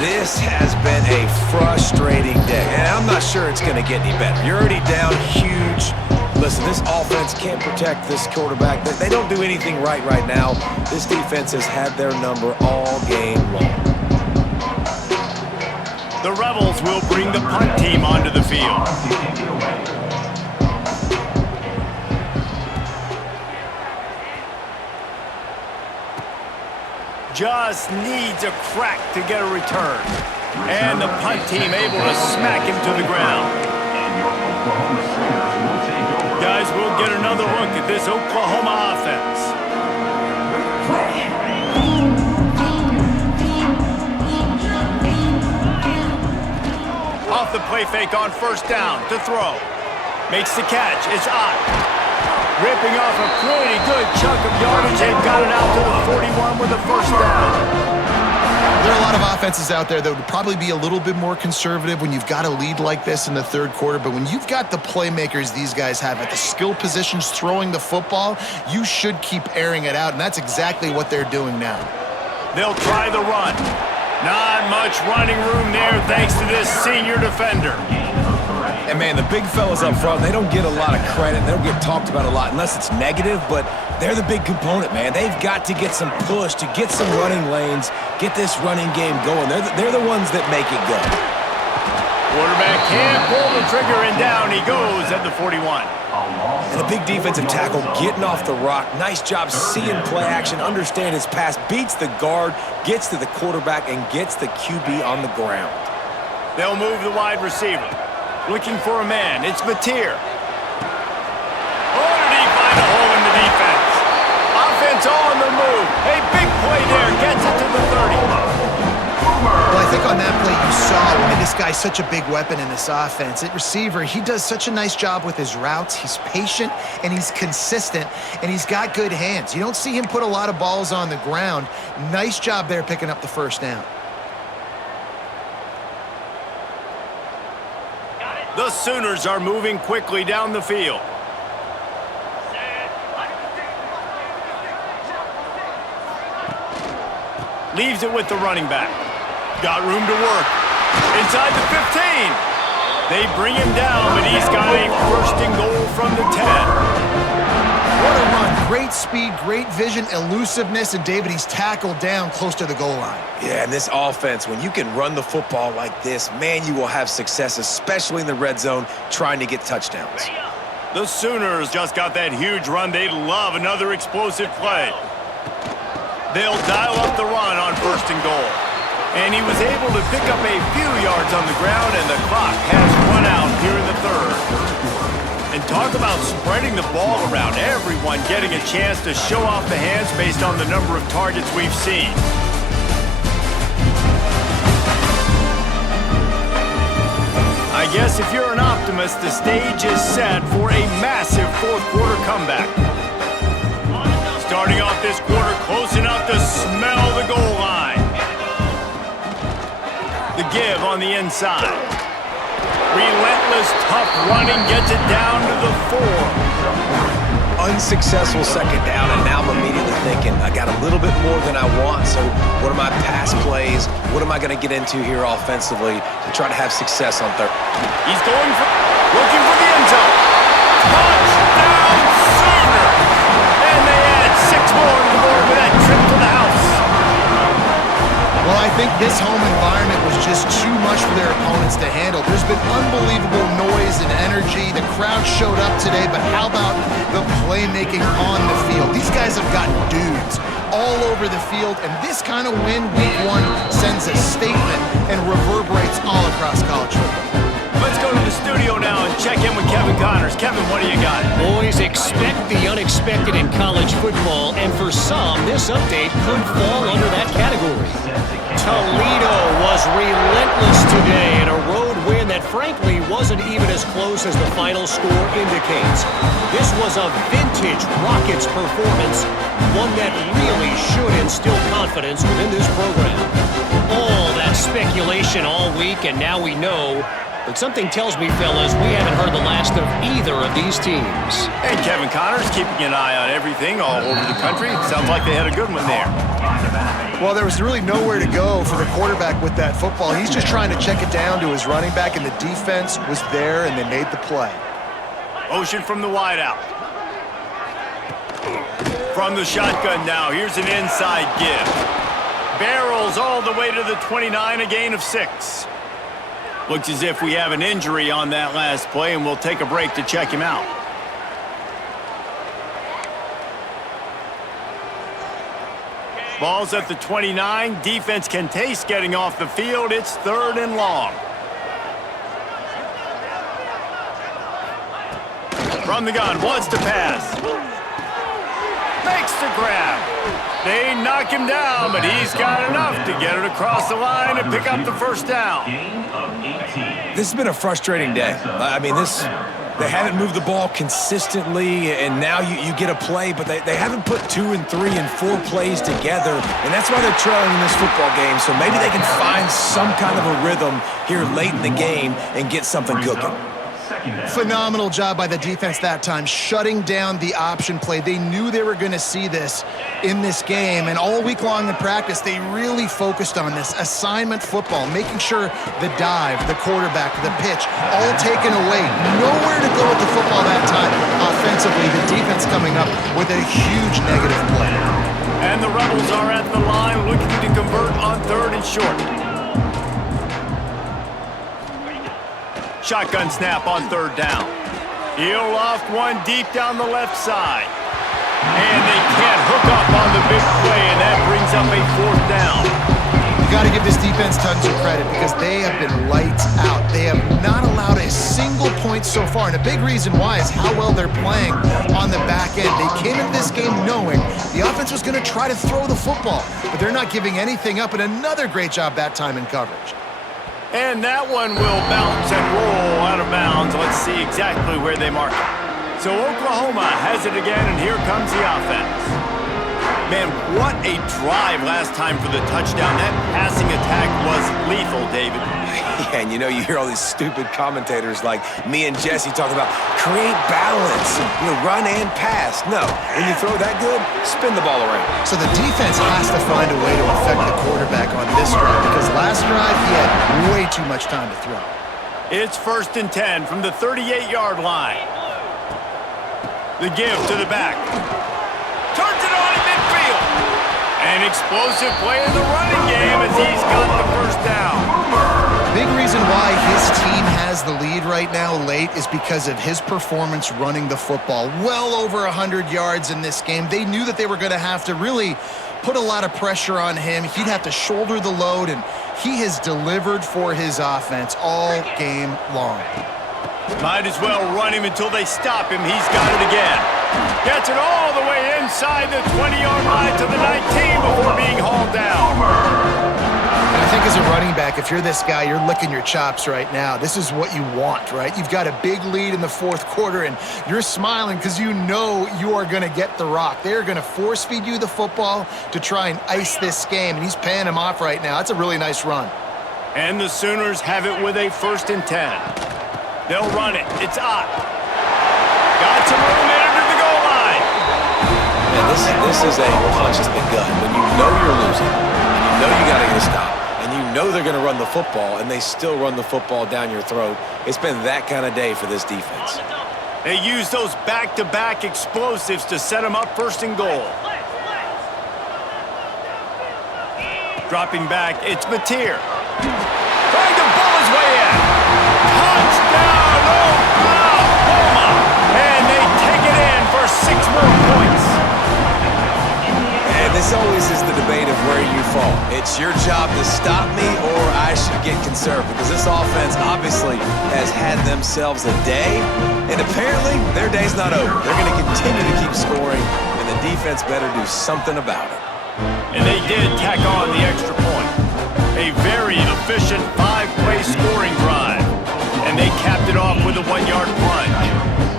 This has been a frustrating day, and I'm not sure it's going to get any better. You're already down huge. Listen, this offense can't protect this quarterback. They don't do anything right now. This defense has had their number all game long. The Rebels will bring the punt team onto the field. Just needs a crack to get a return. And the punt team able to smack him to the ground. Guys, we'll get another look at this Oklahoma offense. Off the play fake on first down to throw. Makes the catch. It's Ott. Ripping off a pretty good chunk of yardage. They've got it out to the 41 with a first down. There are a lot of offenses out there that would probably be a little bit more conservative when you've got a lead like this in the third quarter, but when you've got the playmakers these guys have at the skill positions throwing the football, you should keep airing it out, and that's exactly what they're doing now. They'll try the run. Not much running room there thanks to this senior defender. And man, the big fellas up front, they don't get a lot of credit. They don't get talked about a lot unless it's negative, but they're the big component, man. They've got to get some push, to get some running lanes, get this running game going. They're the ones that make it go. Quarterback can't pull the trigger, and down he goes at the 41. And a big defensive tackle getting off the rock. Nice job seeing play action, understand his pass, beats the guard, gets to the quarterback, and gets the QB on the ground. They'll move the wide receiver. Looking for a man. It's Mateer. Oh, did he find a hole in the defense? Offense on the move. A big play there. Gets it to the 30. Well, I think on that play you saw why this guy's such a big weapon in this offense. At receiver, he does such a nice job with his routes. He's patient, and he's consistent, and he's got good hands. You don't see him put a lot of balls on the ground. Nice job there picking up the first down. The Sooners are moving quickly down the field. Leaves it with the running back. Got room to work. Inside the 15. They bring him down, but he's got a first and goal from the 10. What a run. Great speed, great vision, elusiveness, and David, he's tackled down close to the goal line. Yeah, and this offense, when you can run the football like this, man, you will have success, especially in the red zone, trying to get touchdowns. The Sooners just got that huge run. They love another explosive play. They'll dial up the run on first and goal. And he was able to pick up a few yards on the ground, and the clock has run out here in the third. And talk about spreading the ball around. Everyone getting a chance to show off the hands based on the number of targets we've seen. I guess if you're an optimist, the stage is set for a massive fourth-quarter comeback. Starting off this quarter close enough to smell the goal line. The give on the inside. Relentless, tough running gets it down to the 4. Unsuccessful second down, and now I'm immediately thinking, I got a little bit more than I want, so what are my pass plays? What am I going to get into here offensively to try to have success on third? He's looking for the end zone. Touchdown, Sooners! And they add 6 more to the board with that trip to the house. Well, I think this home environment was just too much for their opponents to handle. There's been unbelievable noise and energy. The crowd showed up today, but how about the playmaking on the field? These guys have got dudes all over the field, and this kind of win week one sends a statement and reverberates all across college football. Let's go to the studio now and check in with Kevin Connors. Kevin, what do you got? Boys, expect the unexpected in college football, and for some, this update could fall under that category. Toledo was relentless today in a road win that frankly wasn't even as close as the final score indicates. This was a vintage Rockets performance, one that really should instill confidence within this program. All that speculation all week, and now we know. But something tells me, fellas, we haven't heard the last of either of these teams. And Kevin Connors keeping an eye on everything all over the country. Sounds like they had a good one there. Well, there was really nowhere to go for the quarterback with that football. He's just trying to check it down to his running back, and the defense was there, and they made the play. Motion from the wideout. From the shotgun now, here's an inside give. Barrels all the way to the 29, a gain of 6. Looks as if we have an injury on that last play, and we'll take a break to check him out. Ball's at the 29. Defense can taste getting off the field. It's 3rd and long. From the gun, wants to pass. Makes the grab. They knock him down, but he's got enough to get it across the line and pick up the first down. This has been a frustrating day. I mean, they haven't moved the ball consistently, and now you get a play, but they haven't put 2 and 3 and 4 plays together, and that's why they're trailing in this football game. So maybe they can find some kind of a rhythm here late in the game and get something cooking. Phenomenal job by the defense that time, shutting down the option play. They knew they were going to see this in this game, and all week long in practice, they really focused on this assignment football, making sure the dive, the quarterback, the pitch, all taken away. Nowhere to go with the football that time. Offensively, the defense coming up with a huge negative play. And the Rebels are at the line looking to convert on 3rd and short. Shotgun snap on 3rd down. He'll loft one deep down the left side. And they can't hook up on the big play, and that brings up a 4th down. You got to give this defense tons of credit because they have been lights out. They have not allowed a single point so far, and a big reason why is how well they're playing on the back end. They came into this game knowing the offense was going to try to throw the football, but they're not giving anything up, and another great job that time in coverage. And that one will bounce and roll out of bounds. Let's see exactly where they mark it. So Oklahoma has it again, and here comes the offense. Man, what a drive last time for the touchdown. That passing attack was lethal, David. Yeah, and you hear all these stupid commentators like me and Jesse talking about create balance, run and pass. No, when you throw that good, spin the ball around. So the defense has to find a way to affect the quarterback on this drive because last drive he had way too much time to throw. It's 1st and 10 from the 38-yard line. The give to the back. Turns it on in midfield. An explosive play in the running game as he's got the first down. Big reason why his team has the lead right now late is because of his performance running the football. Well over 100 yards in this game. They knew that they were going to have to really put a lot of pressure on him. He'd have to shoulder the load, and he has delivered for his offense all game long. Might as well run him until they stop him. He's got it again. Gets it all the way inside the 20-yard line to the 19 before being hauled down. And I think as a running back, if you're this guy, you're licking your chops right now. This is what you want, right? You've got a big lead in the fourth quarter, and you're smiling because you know you are going to get the rock. They're going to force-feed you the football to try and ice this game, and he's paying him off right now. That's a really nice run. And the Sooners have it with a 1st and 10. They'll run it. It's up. Got some room there to the goal line. Man, this is a punch to the gut. When you know you're losing, and you know you got to get a stop, and you know they're going to run the football, and they still run the football down your throat, it's been that kind of day for this defense. They use those back-to-back explosives to set them up 1st and goal. Dropping back, it's Mateer. Trying to bull his way in. Touchdown, Oklahoma! And they take it in for 6 more points. And this always is the debate of where you fall. It's your job to stop me, or I should get conserved, because this offense obviously has had themselves a day, and apparently their day's not over. They're going to continue to keep scoring, and the defense better do something about it. And they did tack on the extra point. A very efficient 5-play scoring drive. And they capped it off with a 1-yard plunge.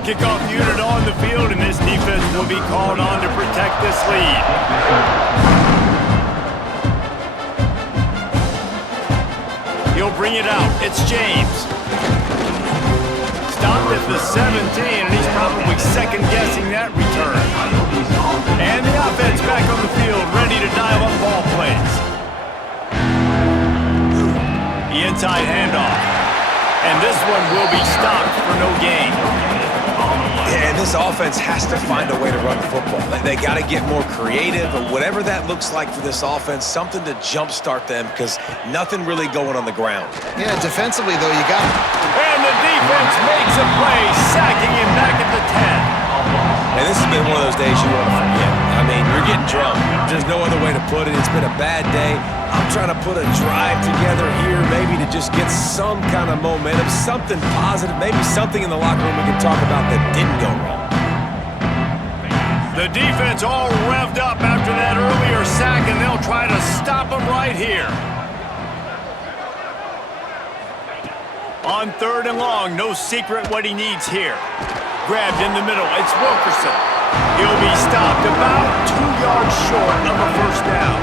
Kickoff unit on the field, and this defense will be called on to protect this lead. He'll bring it out. It's James. Stopped at the 17, and he's probably second-guessing that return. And the offense back on the field, ready to dial up ball plays. The inside handoff. And this one will be stopped for no gain. Yeah, and this offense has to find a way to run the football. They got to get more creative, or whatever that looks like for this offense, something to jumpstart them, because nothing really going on the ground. Yeah, defensively, though, you got it. And the defense makes a play, sacking him back at the 10. And this has been one of those days you want to forget. I mean, you're getting drunk. There's no other way to put it. It's been a bad day. I'm trying to put a drive together here, maybe to just get some kind of momentum, something positive, maybe something in the locker room we can talk about that didn't go wrong. The defense all revved up after that earlier sack, and they'll try to stop him right here. On 3rd and long, no secret what he needs here. Grabbed in the middle, it's Wilkerson. He'll be stopped about 2 yards short of a 1st down.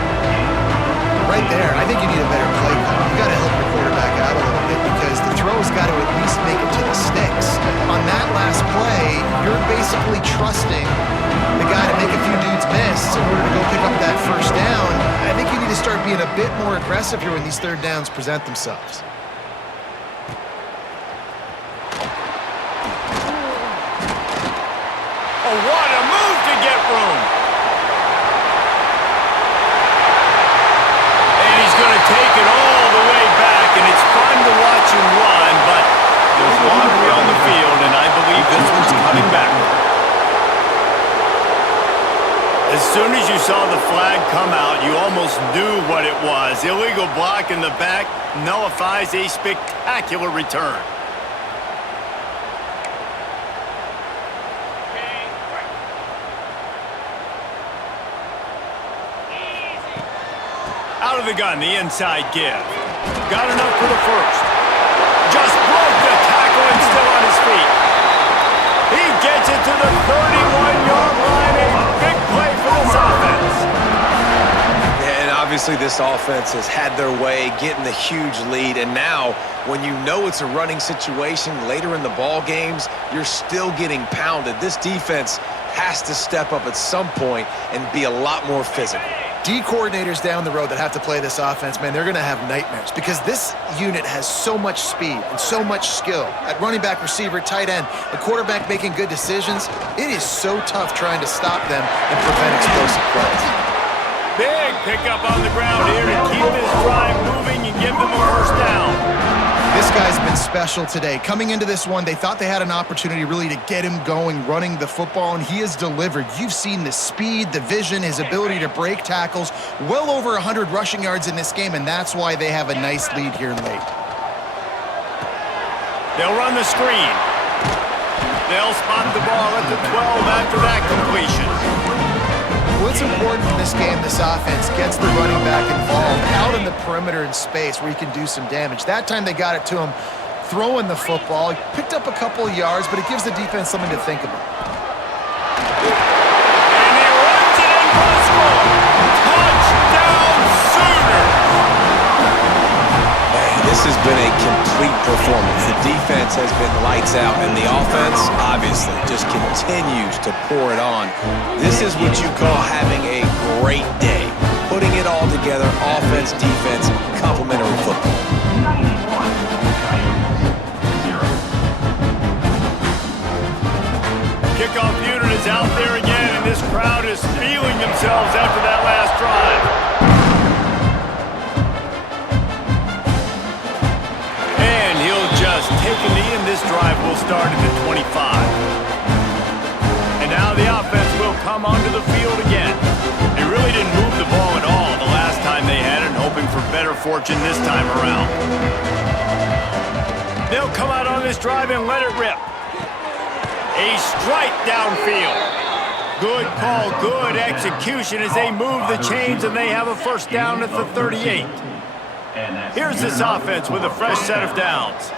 Right there, I think you need a better play call. You got to help your quarterback out a little bit, because the throw's got to at least make it to the sticks. On that last play, you're basically trusting the guy to make a few dudes miss in order to go pick up that 1st down. I think you need to start being a bit more aggressive here when these 3rd downs present themselves. Oh, what a move to get room. And he's going to take it all the way back, and it's fun to watch him run, but there's laundry on the field, and I believe this one's coming back. As soon as you saw the flag come out, you almost knew what it was. Illegal block in the back nullifies a spectacular return. Out of the gun, the inside give. Got enough for the 1st. Just broke the tackle and still on his feet. He gets it to the 31-yard line. A big play for this offense. Yeah, and obviously this offense has had their way, getting the huge lead. And now, when you know it's a running situation later in the ball games, you're still getting pounded. This defense has to step up at some point and be a lot more physical. D coordinators down the road that have to play this offense, man, they're going to have nightmares, because this unit has so much speed and so much skill at running back, receiver, tight end, the quarterback making good decisions. It is so tough trying to stop them and prevent explosive plays. Big pickup on the ground here to keep this drive moving and give them a 1st down. This guy's been special today. Coming into this one, they thought they had an opportunity really to get him going, running the football, and he has delivered. You've seen the speed, the vision, his ability to break tackles, well over 100 rushing yards in this game, and that's why they have a nice lead here late. They'll run the screen. They'll spot the ball at the 12 after that completion. What's important in this game, this offense gets the running back involved out in the perimeter in space where he can do some damage. That time they got it to him throwing the football. He picked up a couple of yards, but it gives the defense something to think about. And he runs it in for the score. Touchdown, Sooners! This has been a complete performance. The defense has been lights out, and the offense, obviously, just continues to pour it on. This is what you call having a great day. Putting it all together, offense, defense, complementary football. Kickoff unit is out there again, and this crowd is feeling themselves after that last drive. And he'll just take a knee, and this drive will start at the 25. And now the offense will come onto the field again. They really didn't move the ball at all the last time they had it, hoping for better fortune this time around. They'll come out on this drive and let it rip. A strike downfield. Good call, good execution as they move the chains, and they have a first down at the 38. Here's this offense with a fresh set of downs.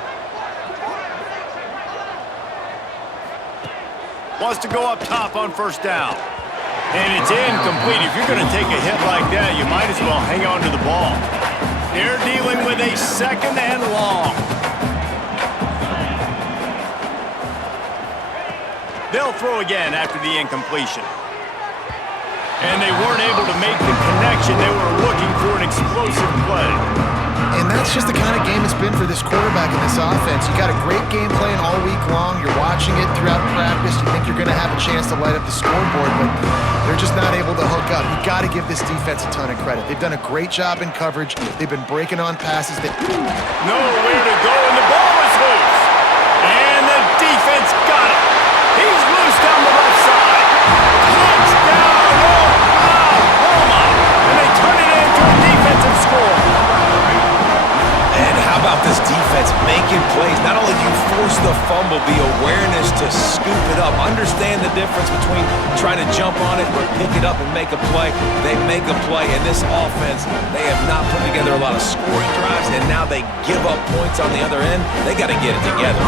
Wants to go up top on first down. And it's incomplete. If you're going to take a hit like that, you might as well hang on to the ball. They're dealing with a second and long. They'll throw again after the incompletion. And they weren't able to make the connection. They were looking for an explosive play. And that's just the kind of game it's been for this quarterback in this offense. You got a great game plan all week long. You're watching it throughout practice. You think you're going to have a chance to light up the scoreboard, but they're just not able to hook up. You got to give this defense a ton of credit. They've done a great job in coverage. They've been breaking on passes. Nowhere to go, and the ball is loose. And the defense got it. He's loose down the left side. Touchdown, Oklahoma! And they turn it into a defensive score. And how about this defense making plays? Not only do you force the fumble, the awareness to scoop it up. Understand the difference between trying to jump on it or pick it up and make a play. They make a play, and this offense, they have not put together a lot of scoring drives, and now they give up points on the other end. They got to get it together.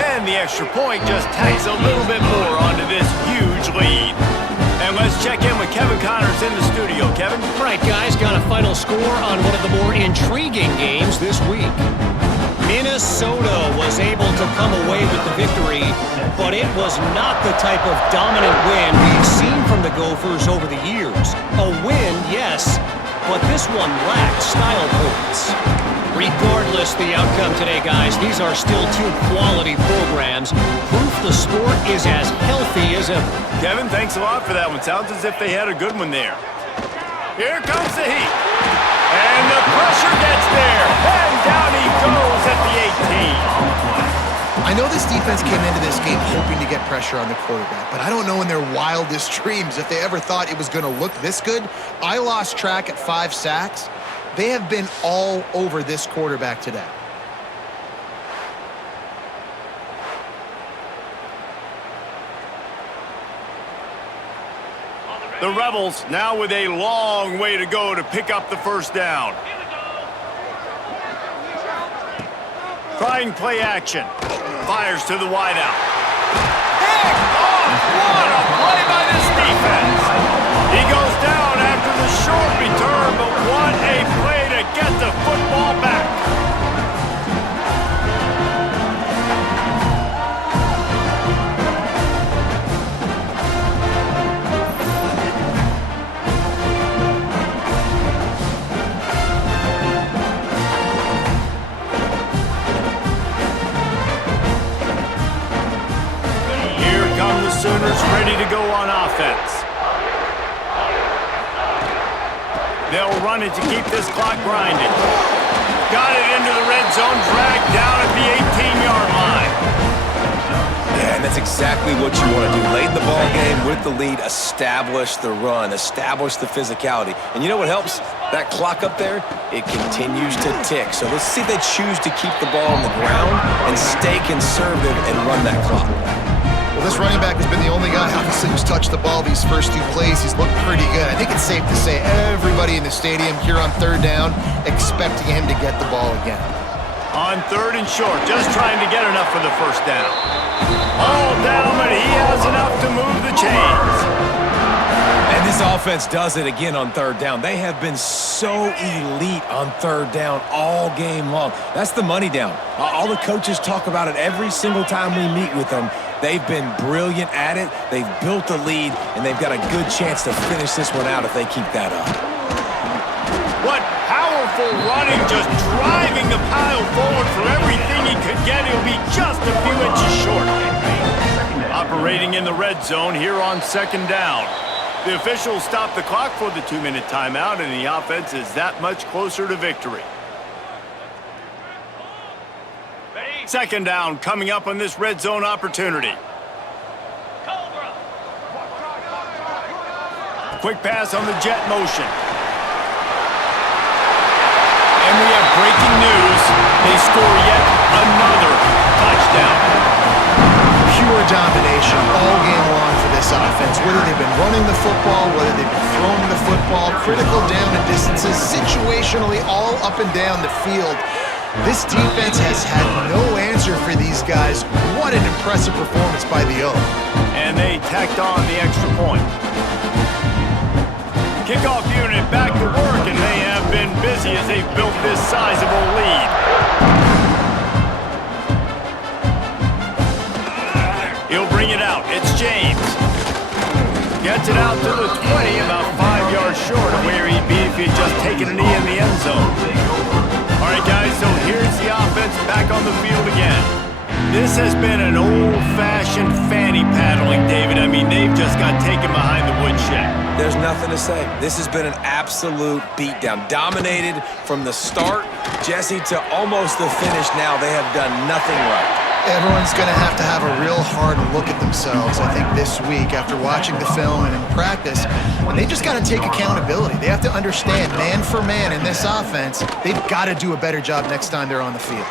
And the extra point just tacks a little bit more onto this huge lead. And let's check in with Kevin Connors in the studio. Kevin? All right, guys, got a final score on one of the more intriguing games this week. Minnesota was able to come away with the victory, but it was not the type of dominant win we've seen from the Gophers over the years. A win, yes, but this one lacked style points. Regardless the outcome today, guys, these are still two quality programs. Proof the sport is as healthy as ever. Kevin, thanks a lot for that one. Sounds as if they had a good one there. Here comes the heat. And the pressure gets there. And down he goes at the 18. I know this defense came into this game hoping to get pressure on the quarterback, but I don't know in their wildest dreams if they ever thought it was going to look this good. I lost track at 5 sacks. They have been all over this quarterback today. The Rebels now with a long way to go to pick up the first down. Trying play action. Fires to the wideout. Picked off! What a play by this defense! He goes down after the short return, but what a play to get the football back. Here come the Sooners ready to go on offense. They'll run it to keep this clock grinding. Got it into the red zone, dragged down at the 18-yard line. Yeah, And that's exactly what you want to do. Late in the ball game with the lead, establish the run, establish the physicality. And you know what helps? That clock up there, it continues to tick. So let's see if they choose to keep the ball on the ground and stay conservative and run that clock. Well, this running back has been the only guy, obviously, who's touched the ball these first 2 plays. He's looked pretty good. I think it's safe to say everybody in the stadium here on 3rd down expecting him to get the ball again. On 3rd and short, just trying to get enough for the first down. All down, but he has enough to move the chains. And this offense does it again on 3rd down. They have been so elite on 3rd down all game long. That's the money down. All the coaches talk about it every single time we meet with them. They've been brilliant at it. They've built a lead, and they've got a good chance to finish this one out if they keep that up. What powerful running, just driving the pile forward for everything he could get. He'll be just a few inches short. Operating in the red zone here on 2nd down. The officials stop the clock for the 2-minute timeout, and the offense is that much closer to victory. 2nd down coming up on this red zone opportunity. Quick pass on the jet motion. And we have breaking news. They score yet another touchdown. Pure domination all game long for this offense. Whether they've been running the football, whether they've been throwing the football, critical down and distances, situationally all up and down the field. This defense has had no answer for these guys. What an impressive performance by the O. And they tacked on the extra point. Kickoff unit back to work, and they have been busy as they've built this sizable lead. He'll bring it out. It's James. Gets it out to the 20, about 5 yards short of where he'd be if he'd just taken a knee in the end zone. All right, guys, so here's the offense back on the field again. This has been an old-fashioned fanny paddling, David. I mean, they've just got taken behind the woodshed. There's nothing to say. This has been an absolute beatdown. Dominated from the start, Jesse, to almost the finish now. They have done nothing right. Everyone's going to have a real hard look at themselves, I think, this week after watching the film and in practice. And they just got to take accountability. They have to understand, man for man in this offense, they've got to do a better job next time they're on the field.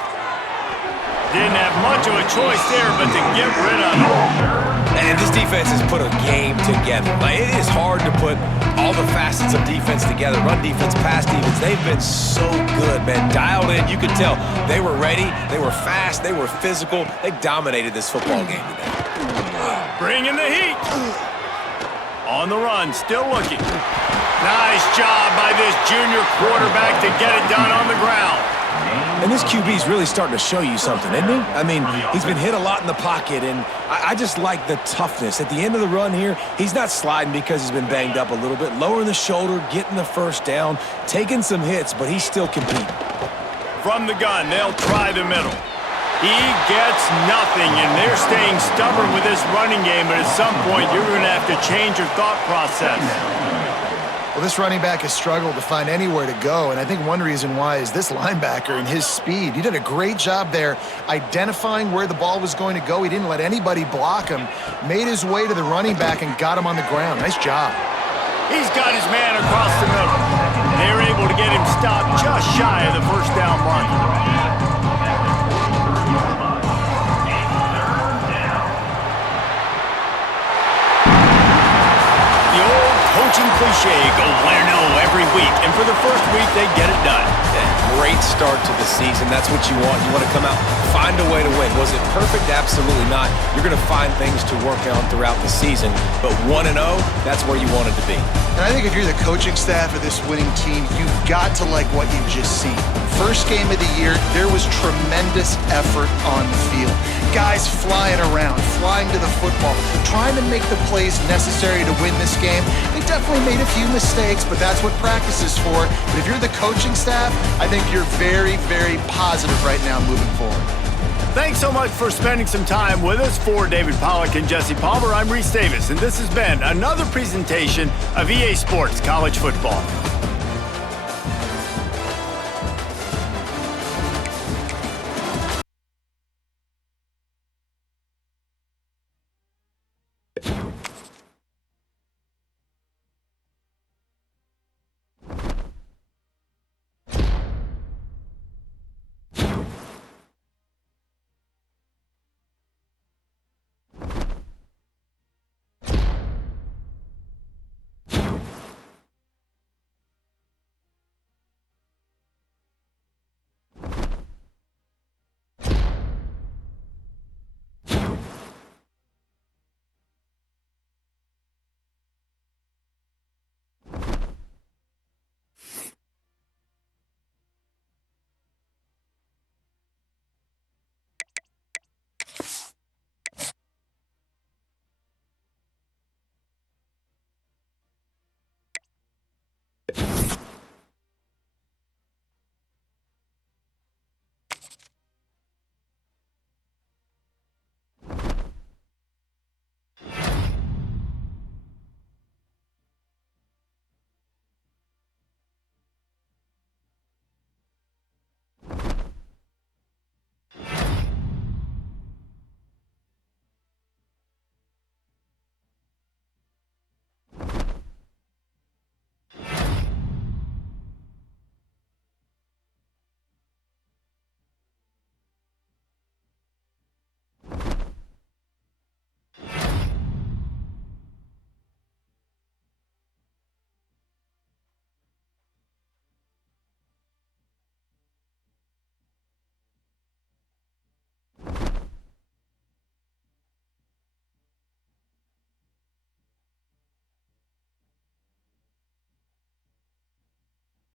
Didn't have much of a choice there, but to get rid of it. And this defense has put a game together. Like, it is hard to put all the facets of defense together. Run defense, pass defense. They've been so good, man. Dialed in. You could tell they were ready. They were fast. They were physical. They dominated this football game today. Bringing the heat. On the run, still looking. Nice job by this junior quarterback to get it done on the ground. And this QB's really starting to show you something, isn't he? I mean, he's been hit a lot in the pocket, and I just like the toughness. At the end of the run here, he's not sliding because he's been banged up a little bit. Lowering the shoulder, getting the first down, taking some hits, but he's still competing. From the gun, they'll try the middle. He gets nothing, and they're staying stubborn with this running game, but at some point, you're going to have to change your thought process. Well, this running back has struggled to find anywhere to go, and I think one reason why is this linebacker and his speed. He did a great job there identifying where the ball was going to go. He didn't let anybody block him, made his way to the running back and got him on the ground. Nice job. He's got his man across the middle. They were able to get him stopped just shy of the first down run. Coaching cliche, go win-no every week, and for the first week, they get it done. Great start to the season. That's what you want. You want to come out, find a way to win. Was it perfect? Absolutely not. You're going to find things to work on throughout the season, but 1-0, that's where you want it to be. And I think if you're the coaching staff of this winning team, you've got to like what you've just seen. First game of the year, there was tremendous effort on the field. Guys flying around, flying to the football, trying to make the plays necessary to win this game. They definitely made a few mistakes, but that's what practice is for. But if you're the coaching staff, I think you're very, very positive right now moving forward. Thanks so much for spending some time with us. For David Pollack and Jesse Palmer, I'm Reese Davis, and this has been another presentation of EA Sports College Football.